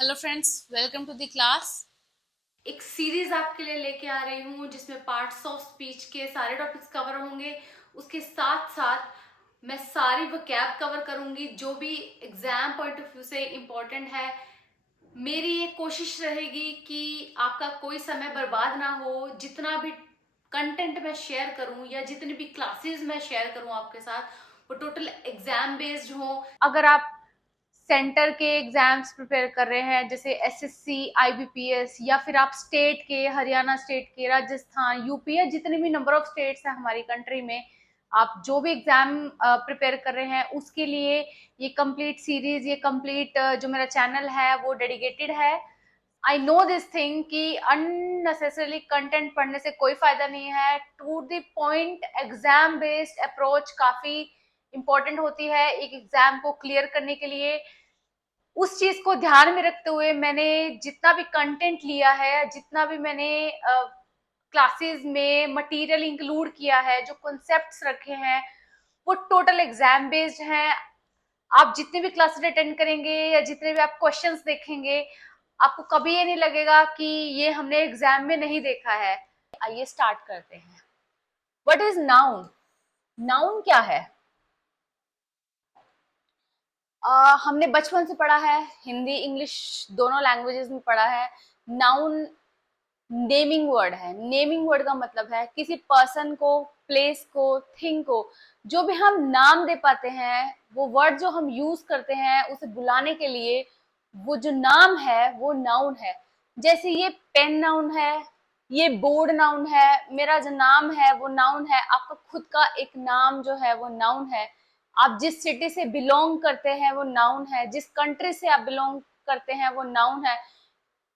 Hello friends, welcome to the class. एक series आपके लिए लेके आ रही हूँ जिसमें पार्ट्स ऑफ स्पीच के सारे टॉपिक्स कवर होंगे। उसके साथ साथ मैं सारी वोकैब कवर करूंगी जो भी एग्जाम पॉइंट ऑफ व्यू से इम्पोर्टेंट है। मेरी ये कोशिश रहेगी कि आपका कोई समय बर्बाद ना हो। जितना भी कंटेंट मैं शेयर करूं या जितनी भी क्लासेस मैं शेयर करूं आपके साथ, वो टोटल एग्जाम बेस्ड हो। अगर आप सेंटर के एग्जाम्स प्रिपेयर कर रहे हैं जैसे एसएससी, आईबीपीएस, या फिर आप स्टेट के, हरियाणा स्टेट के, राजस्थान, यूपी, या जितने भी नंबर ऑफ स्टेट्स हैं हमारी कंट्री में, आप जो भी एग्जाम प्रिपेयर कर रहे हैं उसके लिए ये कंप्लीट सीरीज, ये कंप्लीट जो मेरा चैनल है वो डेडिकेटेड है। आई नो दिस थिंग कि अननेसेसरली कंटेंट पढ़ने से कोई फायदा नहीं है। To the point exam based approach काफी इंपॉर्टेंट होती है एक एग्जाम को क्लियर करने के लिए। उस चीज को ध्यान में रखते हुए मैंने जितना भी कंटेंट लिया है, जितना भी मैंने क्लासेस में मटेरियल इंक्लूड किया है, जो कॉन्सेप्ट्स रखे हैं, वो टोटल एग्जाम बेस्ड हैं। आप जितने भी क्लासेस अटेंड करेंगे या जितने भी आप क्वेश्चंस देखेंगे, आपको कभी ये नहीं लगेगा कि ये हमने एग्जाम में नहीं देखा है। आइए स्टार्ट करते हैं। What is noun? नाउन क्या है? हमने बचपन से पढ़ा है, हिंदी इंग्लिश दोनों लैंग्वेजेस में पढ़ा है। नाउन नेमिंग वर्ड है। नेमिंग वर्ड का मतलब है किसी पर्सन को, प्लेस को, थिंग को जो भी हम नाम दे पाते हैं, वो वर्ड जो हम यूज करते हैं उसे बुलाने के लिए, वो जो नाम है वो नाउन है। जैसे ये पेन नाउन है, ये बोर्ड नाउन है, मेरा जो नाम है वो नाउन है, आपका खुद का एक नाम जो है वो नाउन है। आप जिस सिटी से बिलोंग करते हैं वो नाउन है, जिस कंट्री से आप बिलोंग करते हैं वो नाउन है।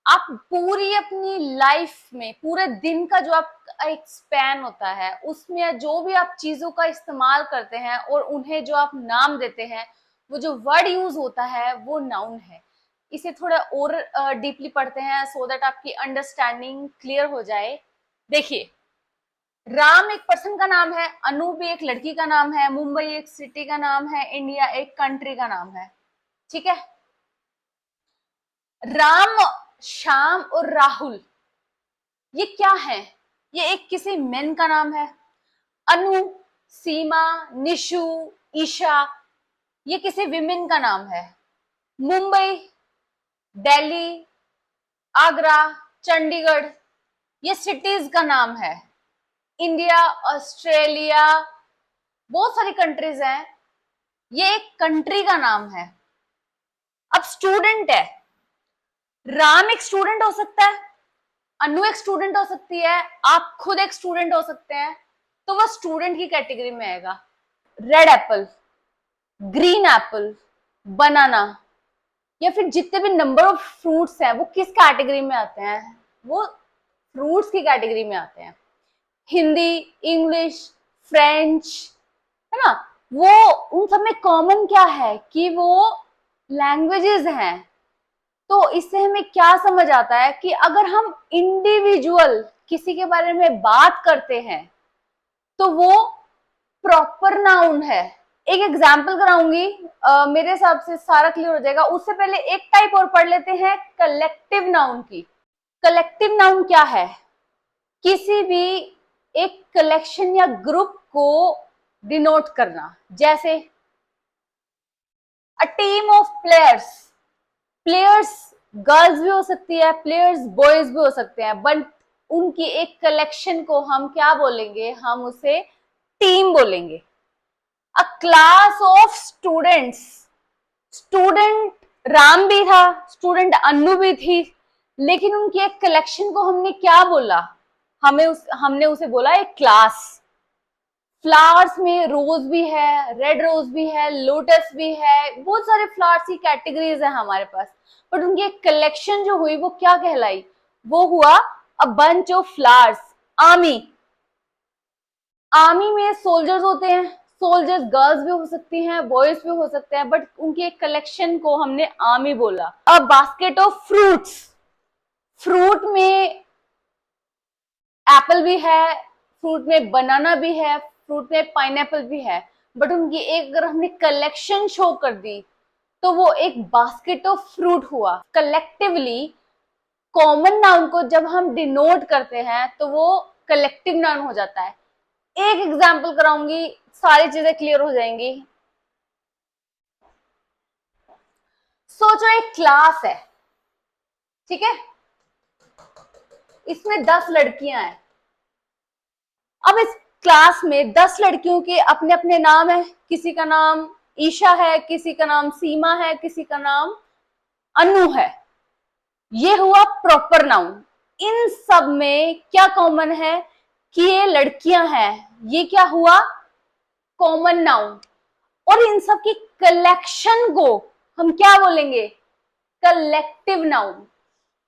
आप पूरी अपनी लाइफ में, पूरे दिन का जो आपका एक स्पैन होता है, उसमें जो भी आप चीजों का इस्तेमाल करते हैं और उन्हें जो आप नाम देते हैं, वो जो वर्ड यूज होता है वो नाउन है। इसे थोड़ा और डीपली पढ़ते हैं सो दैट आपकी अंडरस्टैंडिंग क्लियर हो जाए। देखिए, राम एक पर्सन का नाम है, अनु भी एक लड़की का नाम है, मुंबई एक सिटी का नाम है, इंडिया एक कंट्री का नाम है। ठीक है। राम, श्याम और राहुल, ये क्या है? ये एक किसी मेन का नाम है। अनु, सीमा, निशु, ईशा, ये किसी विमेन का नाम है। मुंबई, दिल्ली, आगरा, चंडीगढ़, ये सिटीज का नाम है। इंडिया, ऑस्ट्रेलिया, बहुत सारी कंट्रीज हैं, ये एक कंट्री का नाम है। अब स्टूडेंट है, राम एक स्टूडेंट हो सकता है, अनु एक स्टूडेंट हो सकती है, आप खुद एक स्टूडेंट हो सकते हैं, तो वो स्टूडेंट की कैटेगरी में आएगा। रेड एप्पल, ग्रीन एप्पल, बनाना, या फिर जितने भी नंबर ऑफ फ्रूट्स हैं वो किस कैटेगरी में आते हैं? वो फ्रूट्स की कैटेगरी में आते हैं। हिंदी, इंग्लिश, फ्रेंच, है ना, वो उन सब में कॉमन क्या है कि वो लैंग्वेजेस हैं। तो इससे हमें क्या समझ आता है कि अगर हम इंडिविजुअल किसी के बारे में बात करते हैं तो वो प्रॉपर नाउन है। एक एग्जाम्पल कराऊंगी, मेरे हिसाब से सारा क्लियर हो जाएगा। उससे पहले एक टाइप और पढ़ लेते हैं, कलेक्टिव नाउन की। कलेक्टिव नाउन क्या है? किसी भी एक कलेक्शन या ग्रुप को डिनोट करना। जैसे a team of players, players girls भी हो सकती है, प्लेयर्स बॉयज भी हो सकते हैं, बट उनकी एक कलेक्शन को हम क्या बोलेंगे? हम उसे टीम बोलेंगे। अ class of students, student Ram भी था, स्टूडेंट अन्नू भी थी, लेकिन उनकी एक कलेक्शन को हमने क्या बोला? हमने उसे बोला एक क्लास। फ्लावर्स में रोज भी है, रेड रोज भी है, लोटस भी है, बहुत सारे फ्लावर्स की कैटेगरीज है हमारे पास, बट उनकी एक कलेक्शन जो हुई वो क्या कहलाई? वो हुआ a bunch of flowers. Army, army में सोल्जर्स होते हैं, सोल्जर्स गर्ल्स भी हो सकती हैं, बॉयज भी हो सकते हैं, बट उनकी एक कलेक्शन को हमने आर्मी बोला। A basket of fruits, fruit में एप्पल भी है, फ्रूट में बनाना भी है, फ्रूट में पाइनएप्पल भी है, बट उनकी एक अगर हमने कलेक्शन शो कर दी तो वो एक बास्केट ऑफ फ्रूट हुआ। कलेक्टिवली कॉमन नाउन को जब हम डिनोट करते हैं तो वो कलेक्टिव नाउन हो जाता है। एक एग्जाम्पल कराऊंगी, सारी चीजें क्लियर हो जाएंगी। सोचो एक क्लास है, ठीक है, इसमें 10 लड़कियां हैं। अब इस क्लास में 10 लड़कियों के अपने अपने नाम है। किसी का नाम ईशा है, किसी का नाम सीमा है, किसी का नाम अनु है। ये हुआ प्रॉपर नाउन। इन सब में क्या कॉमन है कि ये लड़कियां हैं। ये क्या हुआ, कॉमन नाउन। और इन सब की कलेक्शन को हम क्या बोलेंगे, कलेक्टिव नाउन।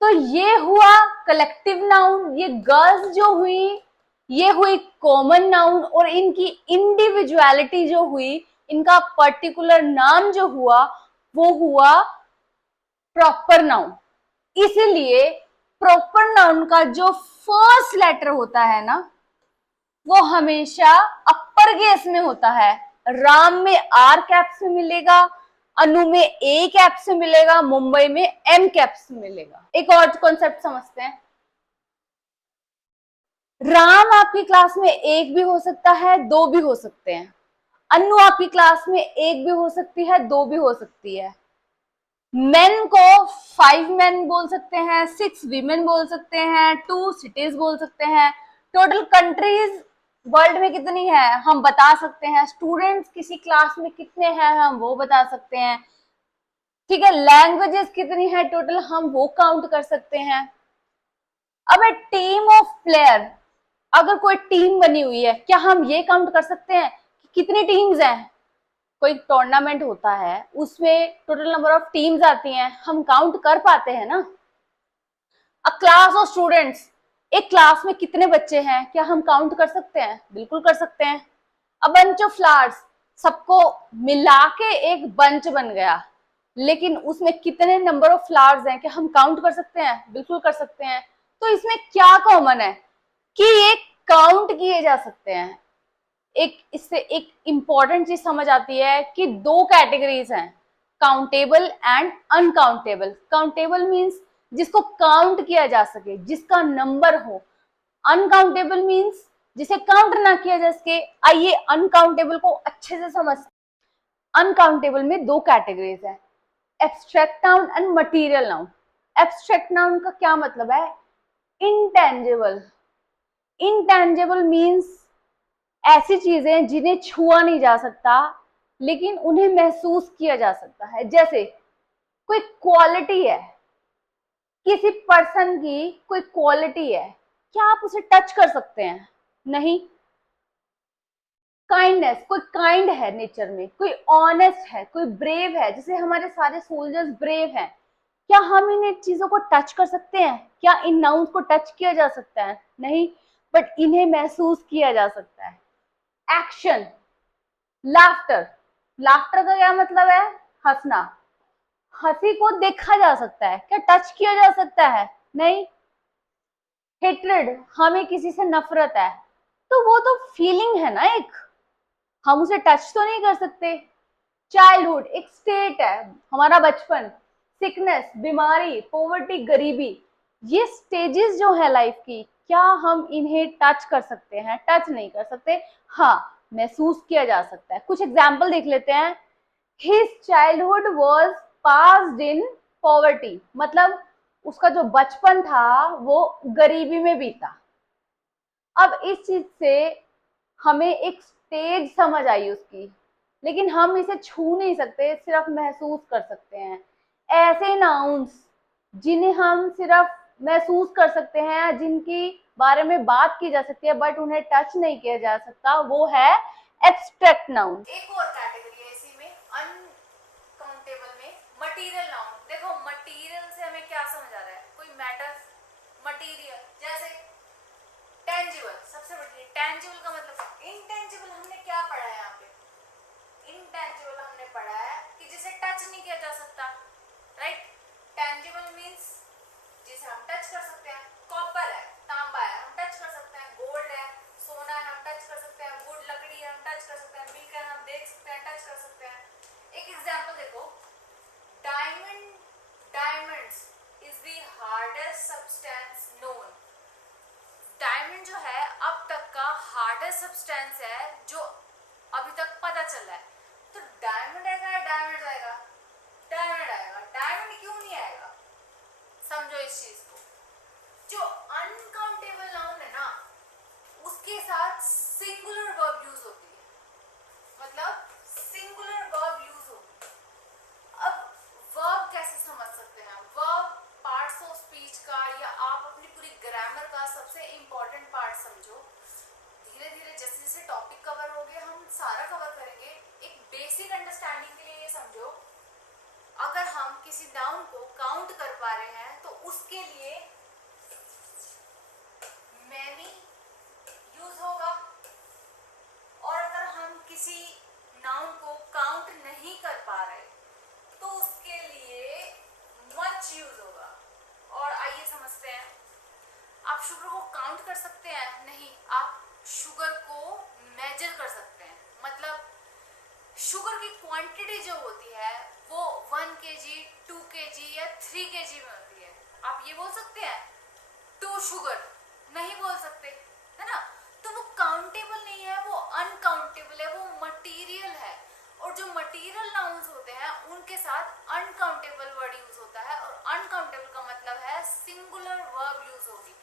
तो ये हुआ कलेक्टिव नाउन। ये गर्ल्स जो हुई ये हुई कॉमन नाउन, और इनकी इंडिविजुअलिटी जो हुई, इनका पर्टिकुलर नाम जो हुआ वो हुआ प्रॉपर नाउन। इसीलिए प्रॉपर नाउन का जो फर्स्ट लेटर होता है ना, वो हमेशा अपर केस में होता है। राम में आर कैप से मिलेगा, अनु में ए कैप से मिलेगा, मुंबई में एम कैप से मिलेगा। एक और कॉन्सेप्ट समझते हैं। राम आपकी क्लास में एक भी हो सकता है, दो भी हो सकते हैं। अनु आपकी क्लास में एक भी हो सकती है, दो भी हो सकती है। मेन को 5 मेन बोल सकते हैं, 6 वीमेन बोल सकते हैं, 2 सिटीज बोल सकते हैं। टोटल कंट्रीज वर्ल्ड में कितनी है हम बता सकते हैं। स्टूडेंट्स किसी क्लास में कितने हैं हम वो बता सकते हैं, ठीक है। लैंग्वेजेस कितनी है टोटल हम वो काउंट कर सकते हैं। अब ए टीम ऑफ प्लेयर, अगर कोई टीम बनी हुई है, क्या हम ये काउंट कर सकते हैं कि कितनी टीम्स हैं। कोई टूर्नामेंट होता है उसमें टोटल नंबर ऑफ टीम्स आती हैं, हम काउंट कर पाते हैं ना। अ क्लास ऑफ स्टूडेंट्स, एक क्लास में कितने बच्चे हैं क्या हम काउंट कर सकते हैं, बिल्कुल कर सकते हैं। अ बंच ऑफ फ्लावर्स, सबको मिला के एक बंच बन गया, लेकिन उसमें कितने नंबर ऑफ फ्लावर्स हैं क्या हम काउंट कर सकते हैं, बिल्कुल कर सकते हैं। तो इसमें क्या कॉमन है कि ये काउंट किए जा सकते हैं। एक इससे एक इंपॉर्टेंट चीज समझ आती है कि दो कैटेगरीज हैं, countable and uncountable. Countable means जिसको काउंट किया जा सके, जिसका नंबर हो। अनकाउंटेबल मींस जिसे काउंट ना किया जा सके। आइए अनकाउंटेबल को अच्छे से समझ। अनकाउंटेबल में दो कैटेगरीज है, abstract noun and material noun. Abstract noun का क्या मतलब है, इंटेंजिबल। इंटेंजिबल मींस ऐसी चीजें जिन्हें छुआ नहीं जा सकता लेकिन उन्हें महसूस किया जा सकता है। जैसे कोई क्वालिटी है, किसी पर्सन की कोई क्वालिटी है, क्या आप उसे टच कर सकते हैं, नहीं। काइंडनेस, कोई काइंड है नेचर में, कोई ऑनेस्ट है, कोई ब्रेव है, जैसे हमारे सारे सोल्जर्स ब्रेव हैं, क्या हम इन चीजों को टच कर सकते हैं, क्या इन नाउन्स को टच किया जा सकता है, नहीं, बट इन्हें महसूस किया जा सकता है। एक्शन, लाफ्टर, लाफ्टर का क्या मतलब है, हंसना। हंसी को देखा जा सकता है, क्या टच किया जा सकता है, नहीं। हेट्रेड, हमें किसी से नफरत है, तो वो तो फीलिंग है ना एक, हम उसे टच तो नहीं कर सकते। चाइल्डहुड एक स्टेट है, हमारा बचपन। सिकनेस, बीमारी, पॉवर्टी, गरीबी, ये स्टेजेस जो है लाइफ की, क्या हम इन्हें टच कर सकते हैं, टच नहीं कर सकते। हाँ, महसूस किया जा सकता है। कुछ एग्जाम्पल देख लेते हैं। His childhood was passed in poverty, मतलब उसका जो बचपन था वो गरीबी में बीता। अब इस चीज से हमें एक स्टेज समझ आई उसकी, लेकिन हम इसे छू नहीं सकते, सिर्फ महसूस कर सकते हैं। ऐसे नाउन्स जिन्हें हम सिर्फ महसूस कर सकते हैं, जिनकी बारे में बात की जा सकती है बट उन्हें टच नहीं किया जा सकता, वो है एब्स्ट्रैक्ट नाउन। एक और कैटेगरी है इसी में, अनकाउंटेबल में, मटीरियल नाउन। देखो मटीरियल से हमें क्या समझ आ रहा है, कोई मैटर, मटीरियल। जैसे टेंजिबल, सबसे बड़ी टेंजिबल का मतलब, इंटेंजिबल हमने क्या पढ़ा है यहाँ पे, इंटेंजिबल हमने पढ़ा है कि जिसे टच नहीं किया जा सकता, राइट। टेंजिबल मींस जिसे हम टच कर सकते हैं। कॉपर है, तांबा है, हम टच कर सकते हैं। गोल्ड है, सोना है, हम टच कर सकते हैं। वुड, लकड़ी है, हम टच कर सकते हैं। मिल्क है, हम देख सकते हैं, टच कर सकते हैं। एक एग्जांपल देखो, diamonds is the hardest substance known. Diamond जो है अब तक का हार्डेस्ट सब्सटेंस है जो अभी तक पता चला है। तो डायमंड आएगा या डायमंड आएगा? डायमंड आएगा। डायमंड क्यों नहीं आएगा? समझो इस चीज को। जो अनकाउंटेबल नाउन है ना, उसके साथ सिंगुलर वर्ब यूज होती है, मतलब सिंगुलर वर्ब यूज होगी। अब वर्ब कैसे समझ सकते हैं? वर्ब पार्ट्स ऑफ स्पीच का या आप अपनी पूरी ग्रामर का सबसे इंपॉर्टेंट पार्ट समझो। धीरे धीरे जैसे जैसे टॉपिक कवर होंगे हम सारा कवर करेंगे। एक बेसिक अंडरस्टैंडिंग के लिए ये समझो, अगर हम किसी नाउन को काउंट कर पा रहे हैं तो उसके लिए मैनी यूज होगा, और अगर हम किसी नाउन को काउंट नहीं कर पा रहे तो उसके लिए मच यूज होगा। और आइए समझते हैं। आप शुगर को काउंट कर सकते हैं? नहीं, आप शुगर को मेजर कर सकते हैं। मतलब शुगर की क्वांटिटी जो होती है वो 1 kg, 2 kg या 3 kg में होती है। आप ये बोल सकते हैं 2 शुगर? नहीं बोल सकते, है ना। तो वो काउंटेबल नहीं है, वो अनकाउंटेबल है, वो मटेरियल है। और जो मटेरियल नाउन्स होते हैं उनके साथ अनकाउंटेबल वर्ड यूज होता है, और अनकाउंटेबल का मतलब है सिंगुलर वर्ब यूज होगी।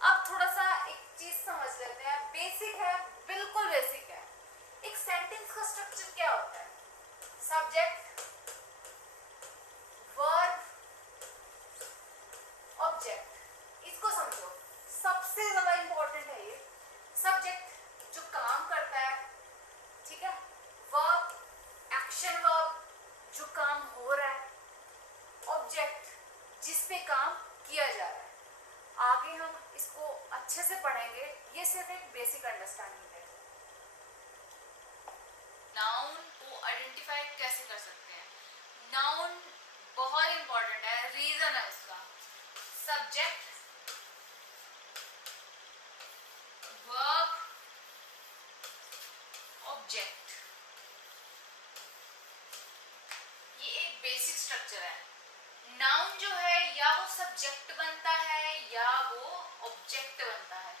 अब थोड़ा सा एक चीज समझ लेते हैं, बेसिक है, बिल्कुल बेसिक है। एक सेंटेंस का स्ट्रक्चर क्या होता है? Subject, verb, object. इसको समझो, सबसे ज्यादा इंपॉर्टेंट है ये। सब्जेक्ट जो काम करता है, ठीक है। वर्ब एक्शन वर्ब जो काम हो रहा है। ऑब्जेक्ट जिस पे काम किया जा रहा है। आगे हम इसको अच्छे से पढ़ेंगे, ये सिर्फ एक बेसिक अंडरस्टैंडिंग है। नाउन को आइडेंटिफाई कैसे कर सकते हैं? नाउन बहुत इंपॉर्टेंट है, रीजन है उसका। सब्जेक्ट, वर्ब, ऑब्जेक्ट, ये एक बेसिक स्ट्रक्चर है। नाउन जो है या वो सब्जेक्ट बनता है या वो ऑब्जेक्ट बनता है,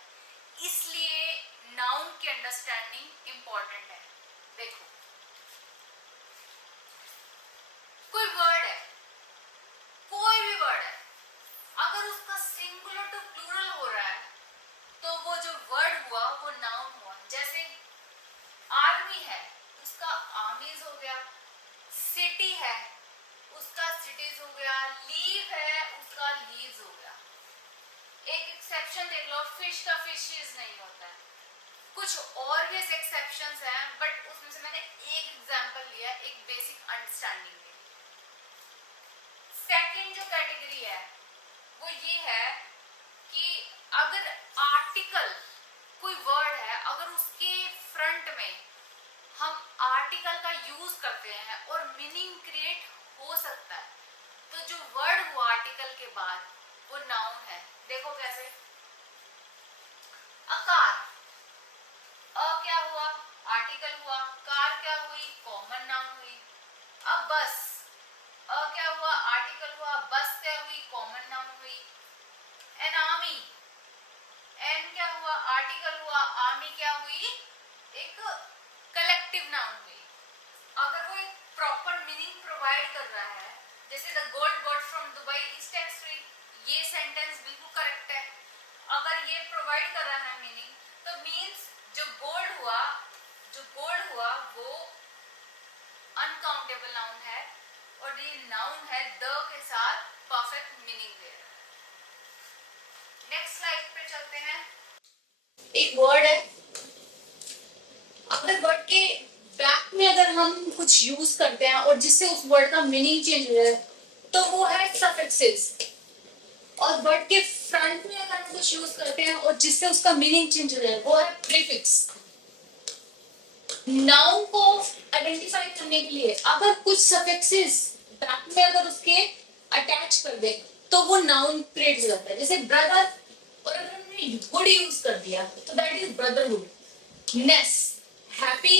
इसलिए नाउन की अंडरस्टैंडिंग इंपॉर्टेंट है। देखो, कोई वर्ड है, कोई भी वर्ड है, अगर उसका सिंगुलर टू प्लूरल हो रहा है तो वो जो वर्ड हुआ वो नाउन हुआ। जैसे आर्मी है, उसका आर्मीज हो गया। सिटी है, उसका सिटीज हो गया। लीव है, उसका लीव्स हो गया। एक एक्सेप्शन देख लो, फिश का फिशेस नहीं होता है। कुछ और भी एक्सेप्शंस हैं, बट उसमें से मैंने एक एग्जांपल लिया, एक बेसिक अंडरस्टैंडिंग के। सेकंड जो कैटेगरी है वो ये है कि अगर आर्टिकल, कोई वर्ड है, अगर उसके फ्रंट में हम आर्टिकल का यूज करते हैं और मीनिंग क्रिएट हो सकता है, तो जो वर्ड हुआ आर्टिकल के बाद वो नाउन है। देखो कैसे, अकार, अ क्या हुआ? आर्टिकल हुआ। कार क्या हुई? कॉमन नाउन हुई। अब बस, अ क्या हुआ? आर्टिकल हुआ। बस क्या हुई? कॉमन नाउन हुई। एन आर्मी, एन क्या हुआ? आर्टिकल हुआ। आर्मी क्या हुई? एक कलेक्टिव नाउन हुई। अगर वो एक प्रॉपर मीनिंग प्रोवाइड कर रहा है, जैसे the gold bought from Dubai is tax free, ये सेंटेंस बिल्कुल करेक्ट है। अगर ये प्रोवाइड कर रहा है मीनिंग, तो मींस जो गोल्ड हुआ वो अनकाउंटेबल नाउन है, और ये नाउन है द के साथ परफेक्ट मीनिंग दे रहा है। नेक्स्ट स्लाइड पे चलते हैं। एक वर्ड है, अगर वर्ड के बैक में अगर हम कुछ यूज करते हैं और जिससे उस वर्ड का मीनिंग चेंज हो जाए तो वो है सफिक्सेस। और वर्ड के फ्रंट में अगर हम कुछ यूज करते हैं और जिससे उसका मीनिंग चेंज हो जाए वो है प्रीफिक्स। नाउन को आइडेंटिफाई करने के लिए अगर कुछ सफिक्सेस बैक में अगर उसके अटैच कर दे तो वो नाउन क्रिएट हो जाता है। जैसे ब्रदर, और अगर हमने हुड यूज कर दिया तो that is brotherhood. Ness, happy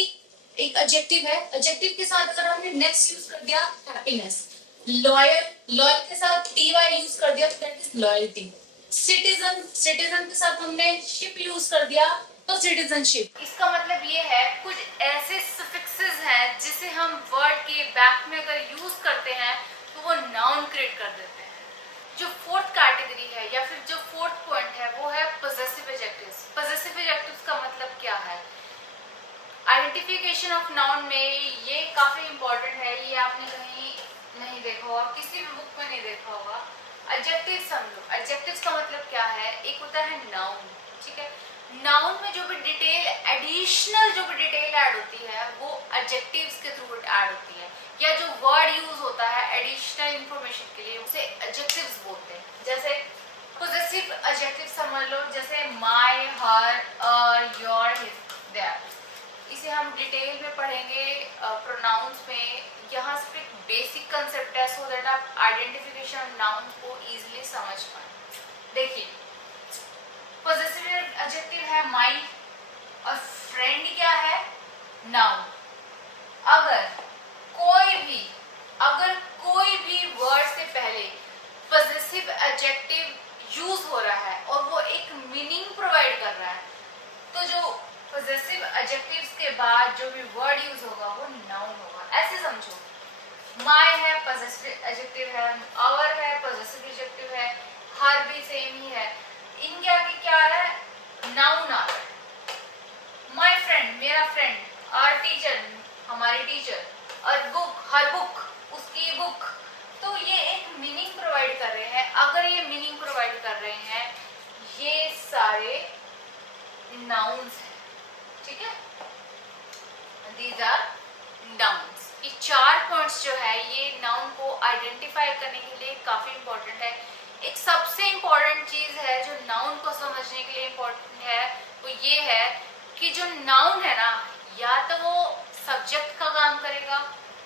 एक एडजेक्टिव है, एडजेक्टिव के साथ अगर हमने नेस यूज कर दिया हैप्पीनेस। लॉयल, लॉयल के साथ टी वाई यूज कर दिया तो that is loyalty. Citizen, citizen के साथ हमने शिप यूज कर दिया तो सिटीजनशिप। इसका मतलब ये है कुछ ऐसे सफिक्सेस हैं जिसे हम वर्ड के बैक में अगर यूज करते हैं तो वो नाउन क्रिएट कर देते हैं। जो फोर्थ कैटेगरी है या फिर जो फोर्थ पॉइंट है वो है पॉजेसिव एडजेक्टिव्स। पॉजेसिव एडजेक्टिव्स का मतलब क्या है? आइडेंटिफिकेशन ऑफ नाउन में ये काफी इंपॉर्टेंट है। ये आपने कहीं नहीं देखा होगा, किसी भी बुक में नहीं देखा होगा। एडजेक्टिव समझो। एडजेक्टिव्स का मतलब क्या है? एक होता है नाउन, ठीक है। नाउन में जो भी डिटेल, एडिशनल जो भी डिटेल ऐड होती है वो एडजेक्टिव्स के थ्रू ऐड होती है, या जो वर्ड यूज होता है एडिशनल इंफॉर्मेशन के लिए उसे एडजेक्टिव्स बोलते हैं। जैसे पॉजेसिव एडजेक्टिव समझ लो, जैसे my, her, your, his, their. इसे हम डिटेल में पढ़ेंगे प्रोनाउंस में। यहाँ सिर्फ एक बेसिक कंसेप्ट है सो दैट आप आइडेंटिफिकेशन ऑफ नाउन को इजीली समझ पाए। देखिए, पॉजेसिव एडजेक्टिव है माई और फ्रेंड क्या है? नाउन। अगर कोई भी वर्ड से पहले पॉजेसिव एडजेक्टिव यूज हो रहा है और वो एक मीनिंग प्रोवाइड कर रहा है तो जो पॉजेसिव एडजेक्टिव्स के बाद जो भी वर्ड यूज होगा वो नाउन होगा। ऐसे समझो, माय है पॉजेसिव एडजेक्टिव है, आवर है पॉजेसिव एडजेक्टिव है, हर भी सेम ही है। इनके आगे क्या आ रहा है? नाउन आ रहा है। माय फ्रेंड, मेरा फ्रेंड, आवर टीचर, हमारी टीचर, और बुक, हर बुक, उसकी बुक। तो ये एक मीनिंग प्रोवाइड कर रहे हैं। अगर ये मीनिंग प्रोवाइड कर रहे हैं, ये सारे नाउन्स हैं, ठीक है। These are nouns. ये चार पॉइंट्स जो है ये नाउन को आइडेंटिफाई करने के लिए काफी इंपॉर्टेंट है। एक सबसे इंपॉर्टेंट चीज है जो नाउन को समझने के लिए इंपॉर्टेंट है वो ये है कि जो नाउन है ना, या तो वो सब्जेक्ट का काम करेगा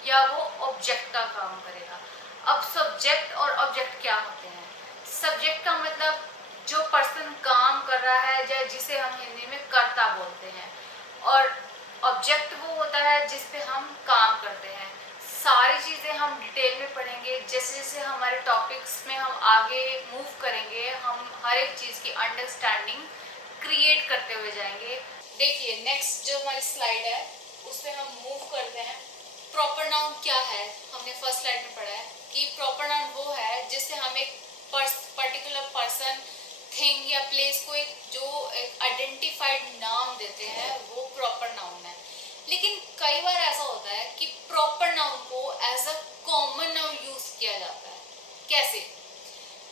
या वो ऑब्जेक्ट का काम करेगा। अब सब्जेक्ट और ऑब्जेक्ट क्या होते हैं? सब्जेक्ट का मतलब जो पर्सन काम कर रहा है या जिसे हम हिंदी में कर्ता बोलते हैं, और ऑब्जेक्ट वो होता है जिस पे हम काम करते हैं। सारी चीज़ें हम डिटेल में पढ़ेंगे। जैसे जैसे हमारे टॉपिक्स में हम आगे मूव करेंगे, हम हर एक चीज़ की अंडरस्टैंडिंग क्रिएट करते हुए जाएंगे। देखिए, नेक्स्ट जो हमारी स्लाइड है उस पर हम मूव करते हैं। प्रॉपर नाउन क्या है? हमने फर्स्ट स्लाइड में पढ़ा है कि प्रॉपर नाउन वो है जिससे हम एक पर्टिकुलर पर्सन, थिंग या प्लेस को एक जो एक आइडेंटिफाइड नाम देते हैं वो प्रॉपर नाउन है। लेकिन कई बार ऐसा होता है कि प्रॉपर नाउन को as a common noun use किया जाता है। कैसे?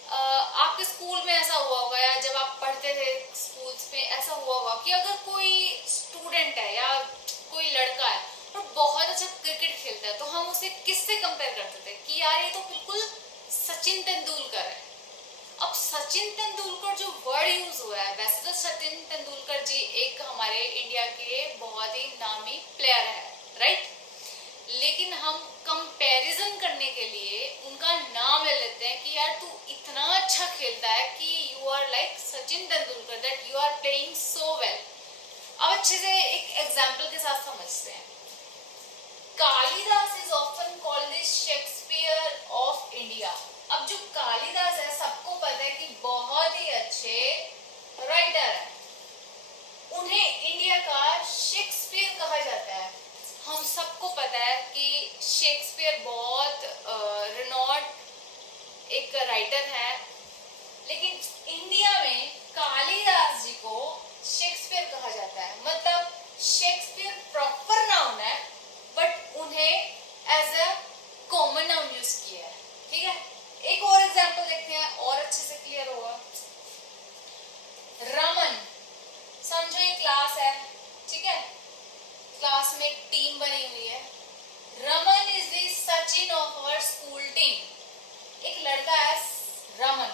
आपके स्कूल में ऐसा हुआ होगा या जब आप पढ़ते थे स्कूल्स में ऐसा हुआ होगा कि अगर कोई स्टूडेंट है या कोई लड़का है और बहुत अच्छा क्रिकेट खेलता है तो हम उसे किससे कंपेयर करते थे कि यार ये तो बिल्कुल सचिन तेंदुलकर है। अब सचिन तेंदुलकर जो वर्ड यूज हुआ है, वैसे तो सचिन तेंदुलकर जी एक हमारे इंडिया के बहुत ही नामी प्लेयर है, राइट। लेकिन हम कंपैरिजन करने के लिए उनका नाम ले लेते हैं कि यार तू इतना अच्छा खेलता है कि you are like Sachin Tendulkar, that you are playing so well. अब अच्छे से एक एग्जांपल के साथ समझते हैं। Kalidas is often called the Shakespeare of India. अब जो कालिदास है सबको पता है कि बहुत ही अच्छे राइटर है, उन्हें इंडिया का शेक्सपियर कहा जाता है। हम सबको पता है कि शेक्सपियर बहुत रिनॉन्ड एक राइटर है, लेकिन इंडिया में कालिदास जी को शेक्सपियर कहा जाता है। मतलब शेक्सपियर प्रॉपर नाउन है बट उन्हें as a common noun use किया है, ठीक है। एक और एग्जांपल देखते हैं और अच्छे से क्लियर होगा। रमन, समझो ये क्लास है, ठीक है। क्लास में एक टीम बनी हुई है। Raman is the Sachin of our school team. एक लड़का है रमन,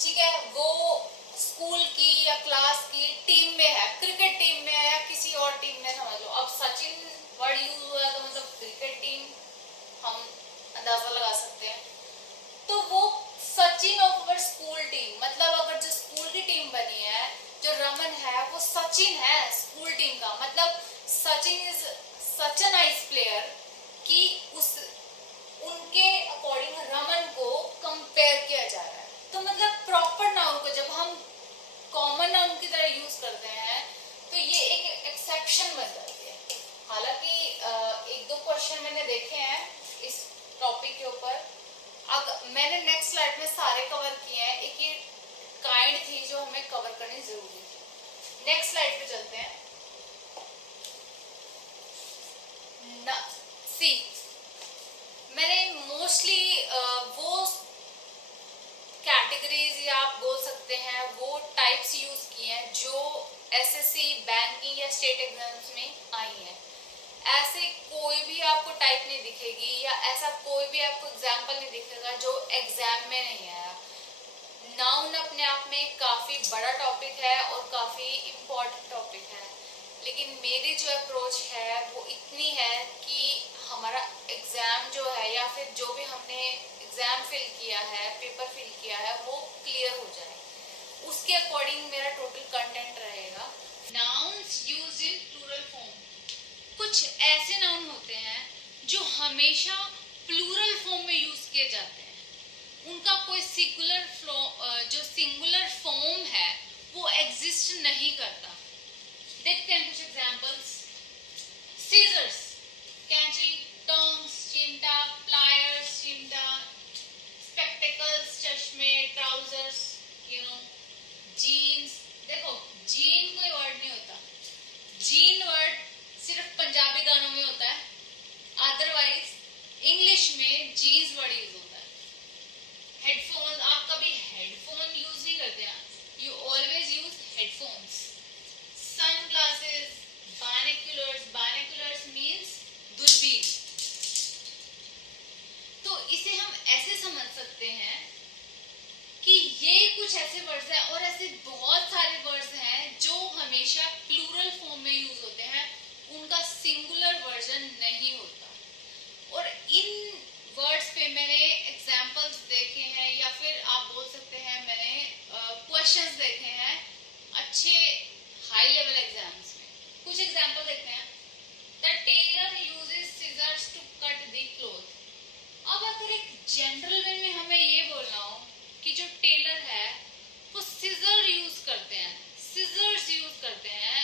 ठीक है, वो स्कूल की या क्लास की टीम में है, क्रिकेट टीम में है या किसी और टीम में, समझ लो। अब सचिन वर्ड यूज हुआ है तो मतलब क्रिकेट टीम हम अंदाजा लगा सकते हैं। तो वो Sachin of our school team, मतलब अगर जो स्कूल की टीम बनी है, जो रमन है वो सचिन है स्कूल टीम का। मतलब Sachin is such a nice player कि उस उनके स्लाइड में सारे कवर किए हैं, एक ये काइंड थी जो हमें कवर करनी जरूरी थी। नेक्स्ट स्लाइड पे चलते हैं। सी मैंने मोस्टली वो कैटेगरीज या आप बोल सकते हैं वो टाइप्स यूज किए हैं जो एसएससी, बैंकिंग या स्टेट एग्जाम्स में आई हैं। ऐसे कोई भी आपको टाइप नहीं दिखेगी या ऐसा कोई भी आपको एग्जाम्पल नहीं दिखेगा जो एग्जाम में नहीं आया। नाउन अपने आप में काफ़ी बड़ा टॉपिक है और काफ़ी इम्पोर्टेंट टॉपिक है, लेकिन मेरी जो अप्रोच है वो इतनी है कि हमारा एग्ज़ाम जो है या फिर जो भी हमने एग्ज़ाम फिल किया है, पेपर फिल किया है, वो क्लियर हो जाए, उसके अकॉर्डिंग मेरा टोटल कंटेंट रहेगा। Nouns use in plural form. कुछ ऐसे नाउन होते हैं जो हमेशा प्लूरल फॉर्म में यूज किए जाते हैं, उनका कोई जो सिंगुलर फॉर्म है वो एग्जिस्ट नहीं करता। देखते हैं कुछ एग्जांपल्स। सीजर्स, कैंची, टोंग्स, चिमटा, प्लायर्स, चिमटा, स्पेक्टेकल्स, चश्मे, ट्राउजर्स, जीन्स। देखो, जीन कोई वर्ड नहीं होता, जीन वर्ड सिर्फ पंजाबी गानों में होता है, अदरवाइज इंग्लिश में जीन्स वर्ड यूज होता है। हेडफोन, आप कभी हेडफोन यूज नहीं करते हैं, you always use headphones. Sunglasses, binoculars, binoculars means दूरबीन। तो इसे हम ऐसे समझ सकते हैं कि ये कुछ ऐसे वर्ड्स हैं और ऐसे बहुत सारे वर्ड्स हैं जो हमेशा प्लूरल फॉर्म में यूज होते हैं, उनका सिंगुलर वर्जन नहीं होता। और इन वर्ड्स पे मैंने एग्जाम्पल्स देखे हैं या फिर आप बोल सकते हैं मैंने क्वेश्चंस देखे हैं अच्छे हाई लेवल एग्जाम्स में। कुछ एग्जाम्पल देखते हैं। The tailor uses scissors to cut the cloth. अब अगर एक जनरल वे में हमें ये बोलना हो कि जो टेलर है वो सीजर यूज करते हैं, सीजर्स यूज करते हैं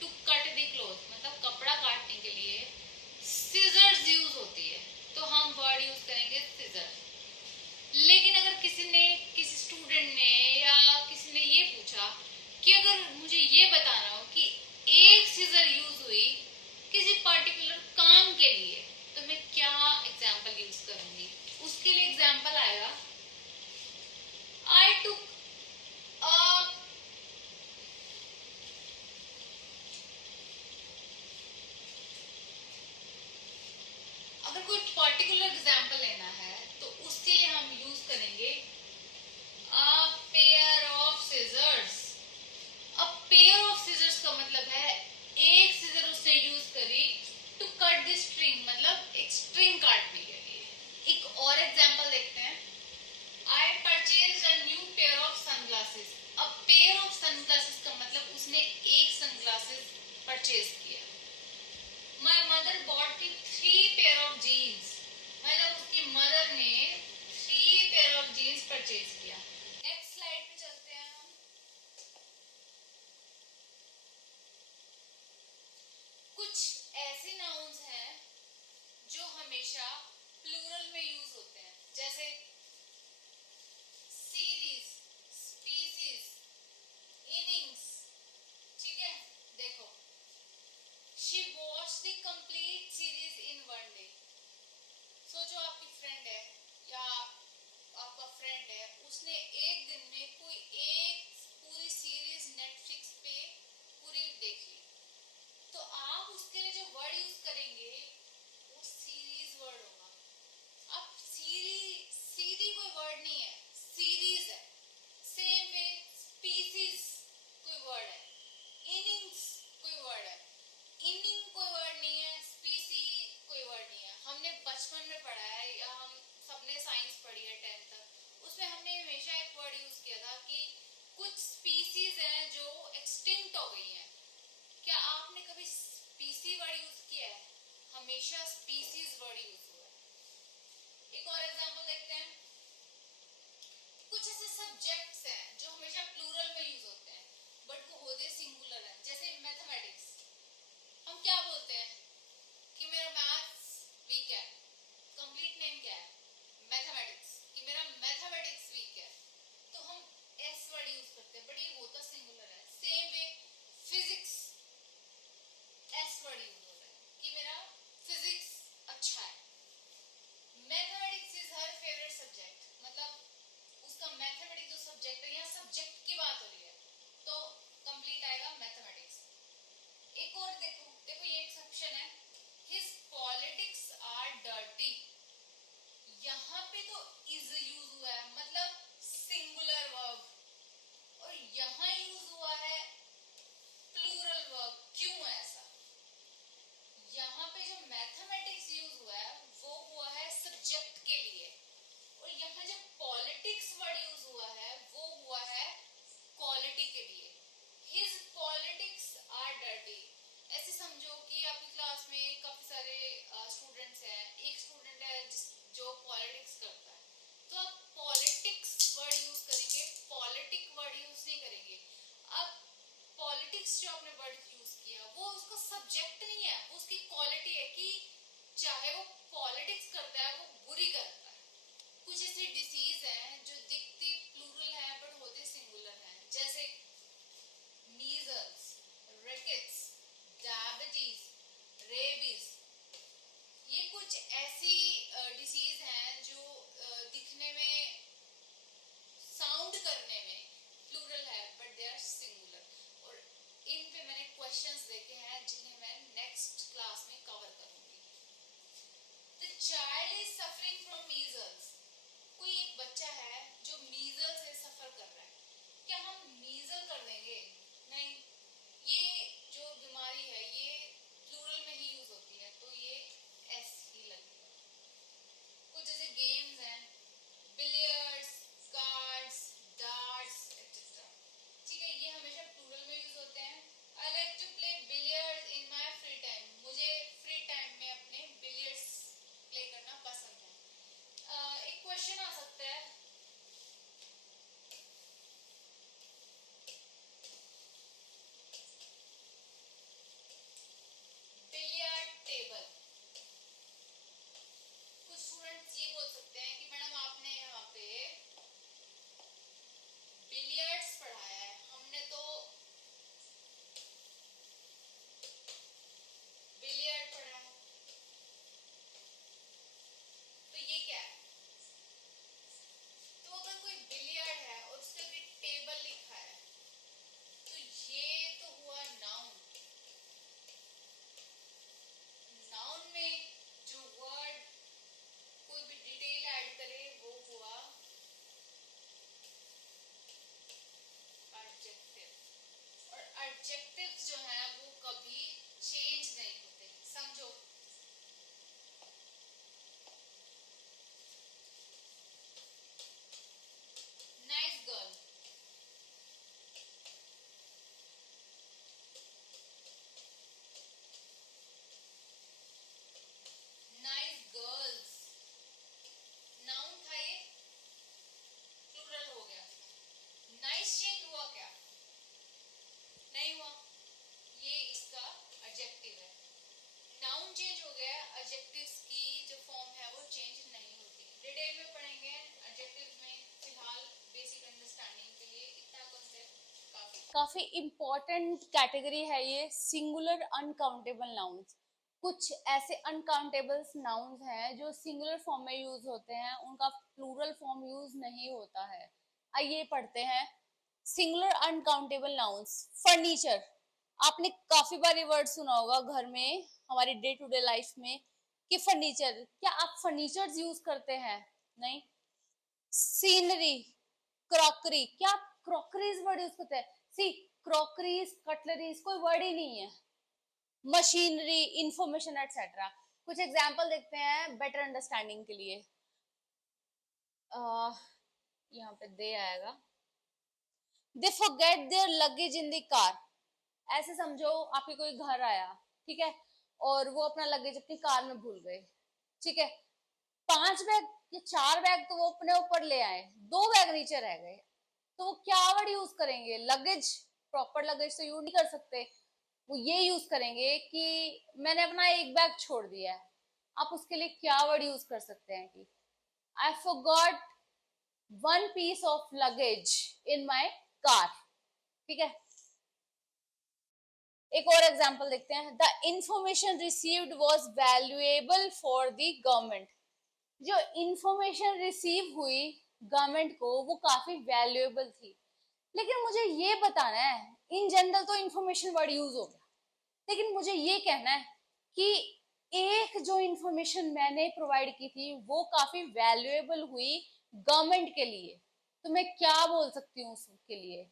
टू कट द क्लॉथ, मतलब कपड़ा काटने के लिए सीजर्स यूज होती है, तो हम वर्ड यूज करेंगे सीजर। लेकिन अगर किसी स्टूडेंट ने या किसी ने ये पूछा कि अगर मुझे ये बताना हो कि एक सीजर यूज हुई किसी पर्टिकुलर काम के लिए, तो मैं क्या एग्जाम्पल यूज करूंगी? उसके लिए एग्जाम्पल आएगा, आई टुक अ अगर कोई पर्टिकुलर एग्जाम्पल लेना है तो उसके लिए हम यूज करेंगे अ पेयर ऑफ सीजर्स। अब पेयर ऑफ सीजर्स का मतलब है एक सीजर उसने यूज करी टू कट द स्ट्रिंग, मतलब एक स्ट्रिंग काटने के लिए। एक और एग्जांपल देखते हैं। I purchased a new pair of sunglasses. अब पेयर ऑफ सनग्लासेस का मतलब उसने एक सनग्लासेस परचेज किया। My mother bought me 3 pair of jeans, मतलब उसकी मदर ने 3 पेयर ऑफ जीन्स परचेज किया। नेक्स्ट स्लाइड पे चलते हैं हम। कुछ ऐसे नाउन्स हैं जो हमेशा प्लूरल में यूज होते हैं, जैसे सीरीज, स्पीसीज, इनिंग्स। ठीक है, देखो, she watched the complete series in one day. सोचो आपकी फ्रेंड है या आपका फ्रेंड है, उसने एक दिन में कोई एक पूरी सीरीज नेटफ्लिक्स पे पूरी देख ली, तो आप उसके लिए जो वर्ड यूज करेंगे वो सीरीज वर्ड होगा। अब सीरी कोई वर्ड नहीं है, सीरीज है। सेम वे स्पीसीज कोई वर्ड है, इनिंग्स कोई वर्ड है, इनिंग कोई वर्ड नहीं है, स्पीसी कोई वर्ड नहीं है। हमने बचपन में पढ़ा है या हम सबने साइंस पढ़ी है 10th तक, उसमें हमने हमेशा एक वर्ड यूज किया था कि कुछ स्पीसीज हैं जो एक्सटिंक्ट हो गई हैं। क्या आपने कभी स्पीसी वर्ड यूज किया है? हमेशा स्पीसीज वर्ड यूज हुआ है। एक और एग्जांपल देखते हैं। कुछ ऐसे सब्जेक्ट्स हैं जो हमेशा प्लूरल में यूज होते हैं बट वो होते सिंगुलर है, जैसे मैथमेटिक्स। हम क्या बोलते हैं कि मेरा मैथ्स वीक है, कंप्लीट नेम क्या है? मैथमेटिक्स। कि मेरा मैथमेटिक्स देखे हैं जिन्हें मैं नेक्स्ट क्लास में कवर करूंगी। The child is suffering from measles. कोई एक बच्चा है जो मीजल से सफर कर रहा है। क्या हम मीजल कर देंगे? नहीं, ये जो बीमारी है ये प्लूरल में ही यूज होती है, तो ये एस ही लगेगा। कुछ जैसे गेम्स हैं, बिलियर्ड्स, कार्ड्स, डार्ट्स एक्सेट्रा, ठीक है, ये हमेशा प्लूरल में यूज होते हैं। I like to play billiards in my free time. मुझे फ्री टाइम में अपने बिलियर्ड्स प्ले करना पसंद है। एक क्वेश्चन आ सकता है, बिलियर्ड टेबल। कुछ स्टूडेंट्स ये बोल सकते हैं कि मैडम आपने यहाँ पे बिलियर्ड्स पढ़ाया है, हमने तो बिलियर्ड पढ़ा है, तो ये क्या है? तो अगर कोई बिलियर्ड है और उसके आगे टेबल लिखा है तो ये तो हुआ नाउन। नाउन में जो वर्ड कोई भी डिटेल ऐड करे वो हुआ एडजेक्टिव, और एडजेक्टिव्स जो है वो कभी चेंज नहीं होते, समझो। Nice girl, nice girls, noun था ये, प्लूरल हो गया। नाइस चेंज हुआ क्या? नहीं हुआ, ये इसका एडजेक्टिव है। नाउन चेंज हो गया, एडजेक्टिव्स की जो फॉर्म है वो चेंज नहीं होती। डिटेल में पढ़ेंगे एडजेक्टिव्स में, फिलहाल बेसिक अंडरस्टैंडिंग के लिए इतना कांसेप्ट काफी इम्पोर्टेंट कैटेगरी है ये, सिंगुलर अनकाउंटेबल नाउन्स। कुछ ऐसे अनकाउंटेबल नाउन्स हैं जो सिंगुलर फॉर्म में यूज होते हैं, उनका प्लूरल फॉर्म यूज नहीं होता है। आइए पढ़ते हैं सिंगुलर अनकाउंटेबल नाउन्स। फर्नीचर, आपने काफी बार ये वर्ड सुना होगा घर में, हमारी डे टू डे लाइफ में, कि फर्नीचर। क्या आप फर्नीचर यूज करते हैं? नहीं। सीनरी, क्रॉकरी, क्या आप क्रॉकरीज वर्ड यूज करते हैं? सी, क्रॉकरीज, कटलरीज कोई वर्ड ही नहीं है। Machinery, information etcetera. कुछ एग्जाम्पल देखते हैं बेटर अंडरस्टैंडिंग के लिए। यहाँ पे दे आएगा, they forget their luggage in the car. ऐसे समझो आपके कोई घर आया, ठीक है, और वो अपना लगेज अपनी कार में भूल गए, ठीक है। 5 बैग या 4 बैग तो वो अपने ऊपर ले आए, 2 बैग नीचे रह गए, तो वो क्या वर्ड यूज करेंगे? लगेज, प्रॉपर लगेज तो यूज नहीं कर सकते, वो ये यूज करेंगे कि मैंने अपना 1 बैग छोड़ दिया है। आप उसके लिए क्या वर्ड यूज कर सकते हैं कि I forgot 1 piece of luggage in my car, ठीक है। एक और एग्जांपल देखते हैं, the information received was valuable for the government. जो इंफॉर्मेशन रिसीव हुई गवर्नमेंट को वो काफी वैल्यूएबल थी। लेकिन मुझे ये बताना है, इन जनरल तो इंफॉर्मेशन वर्ड यूज हो गया, लेकिन मुझे ये कहना है कि एक जो इंफॉर्मेशन मैंने प्रोवाइड की थी वो काफी वैल्यूएबल हुई गवर्नमेंट के लिए, तो मैं क्या बोल सकती हूँ उसके लिए?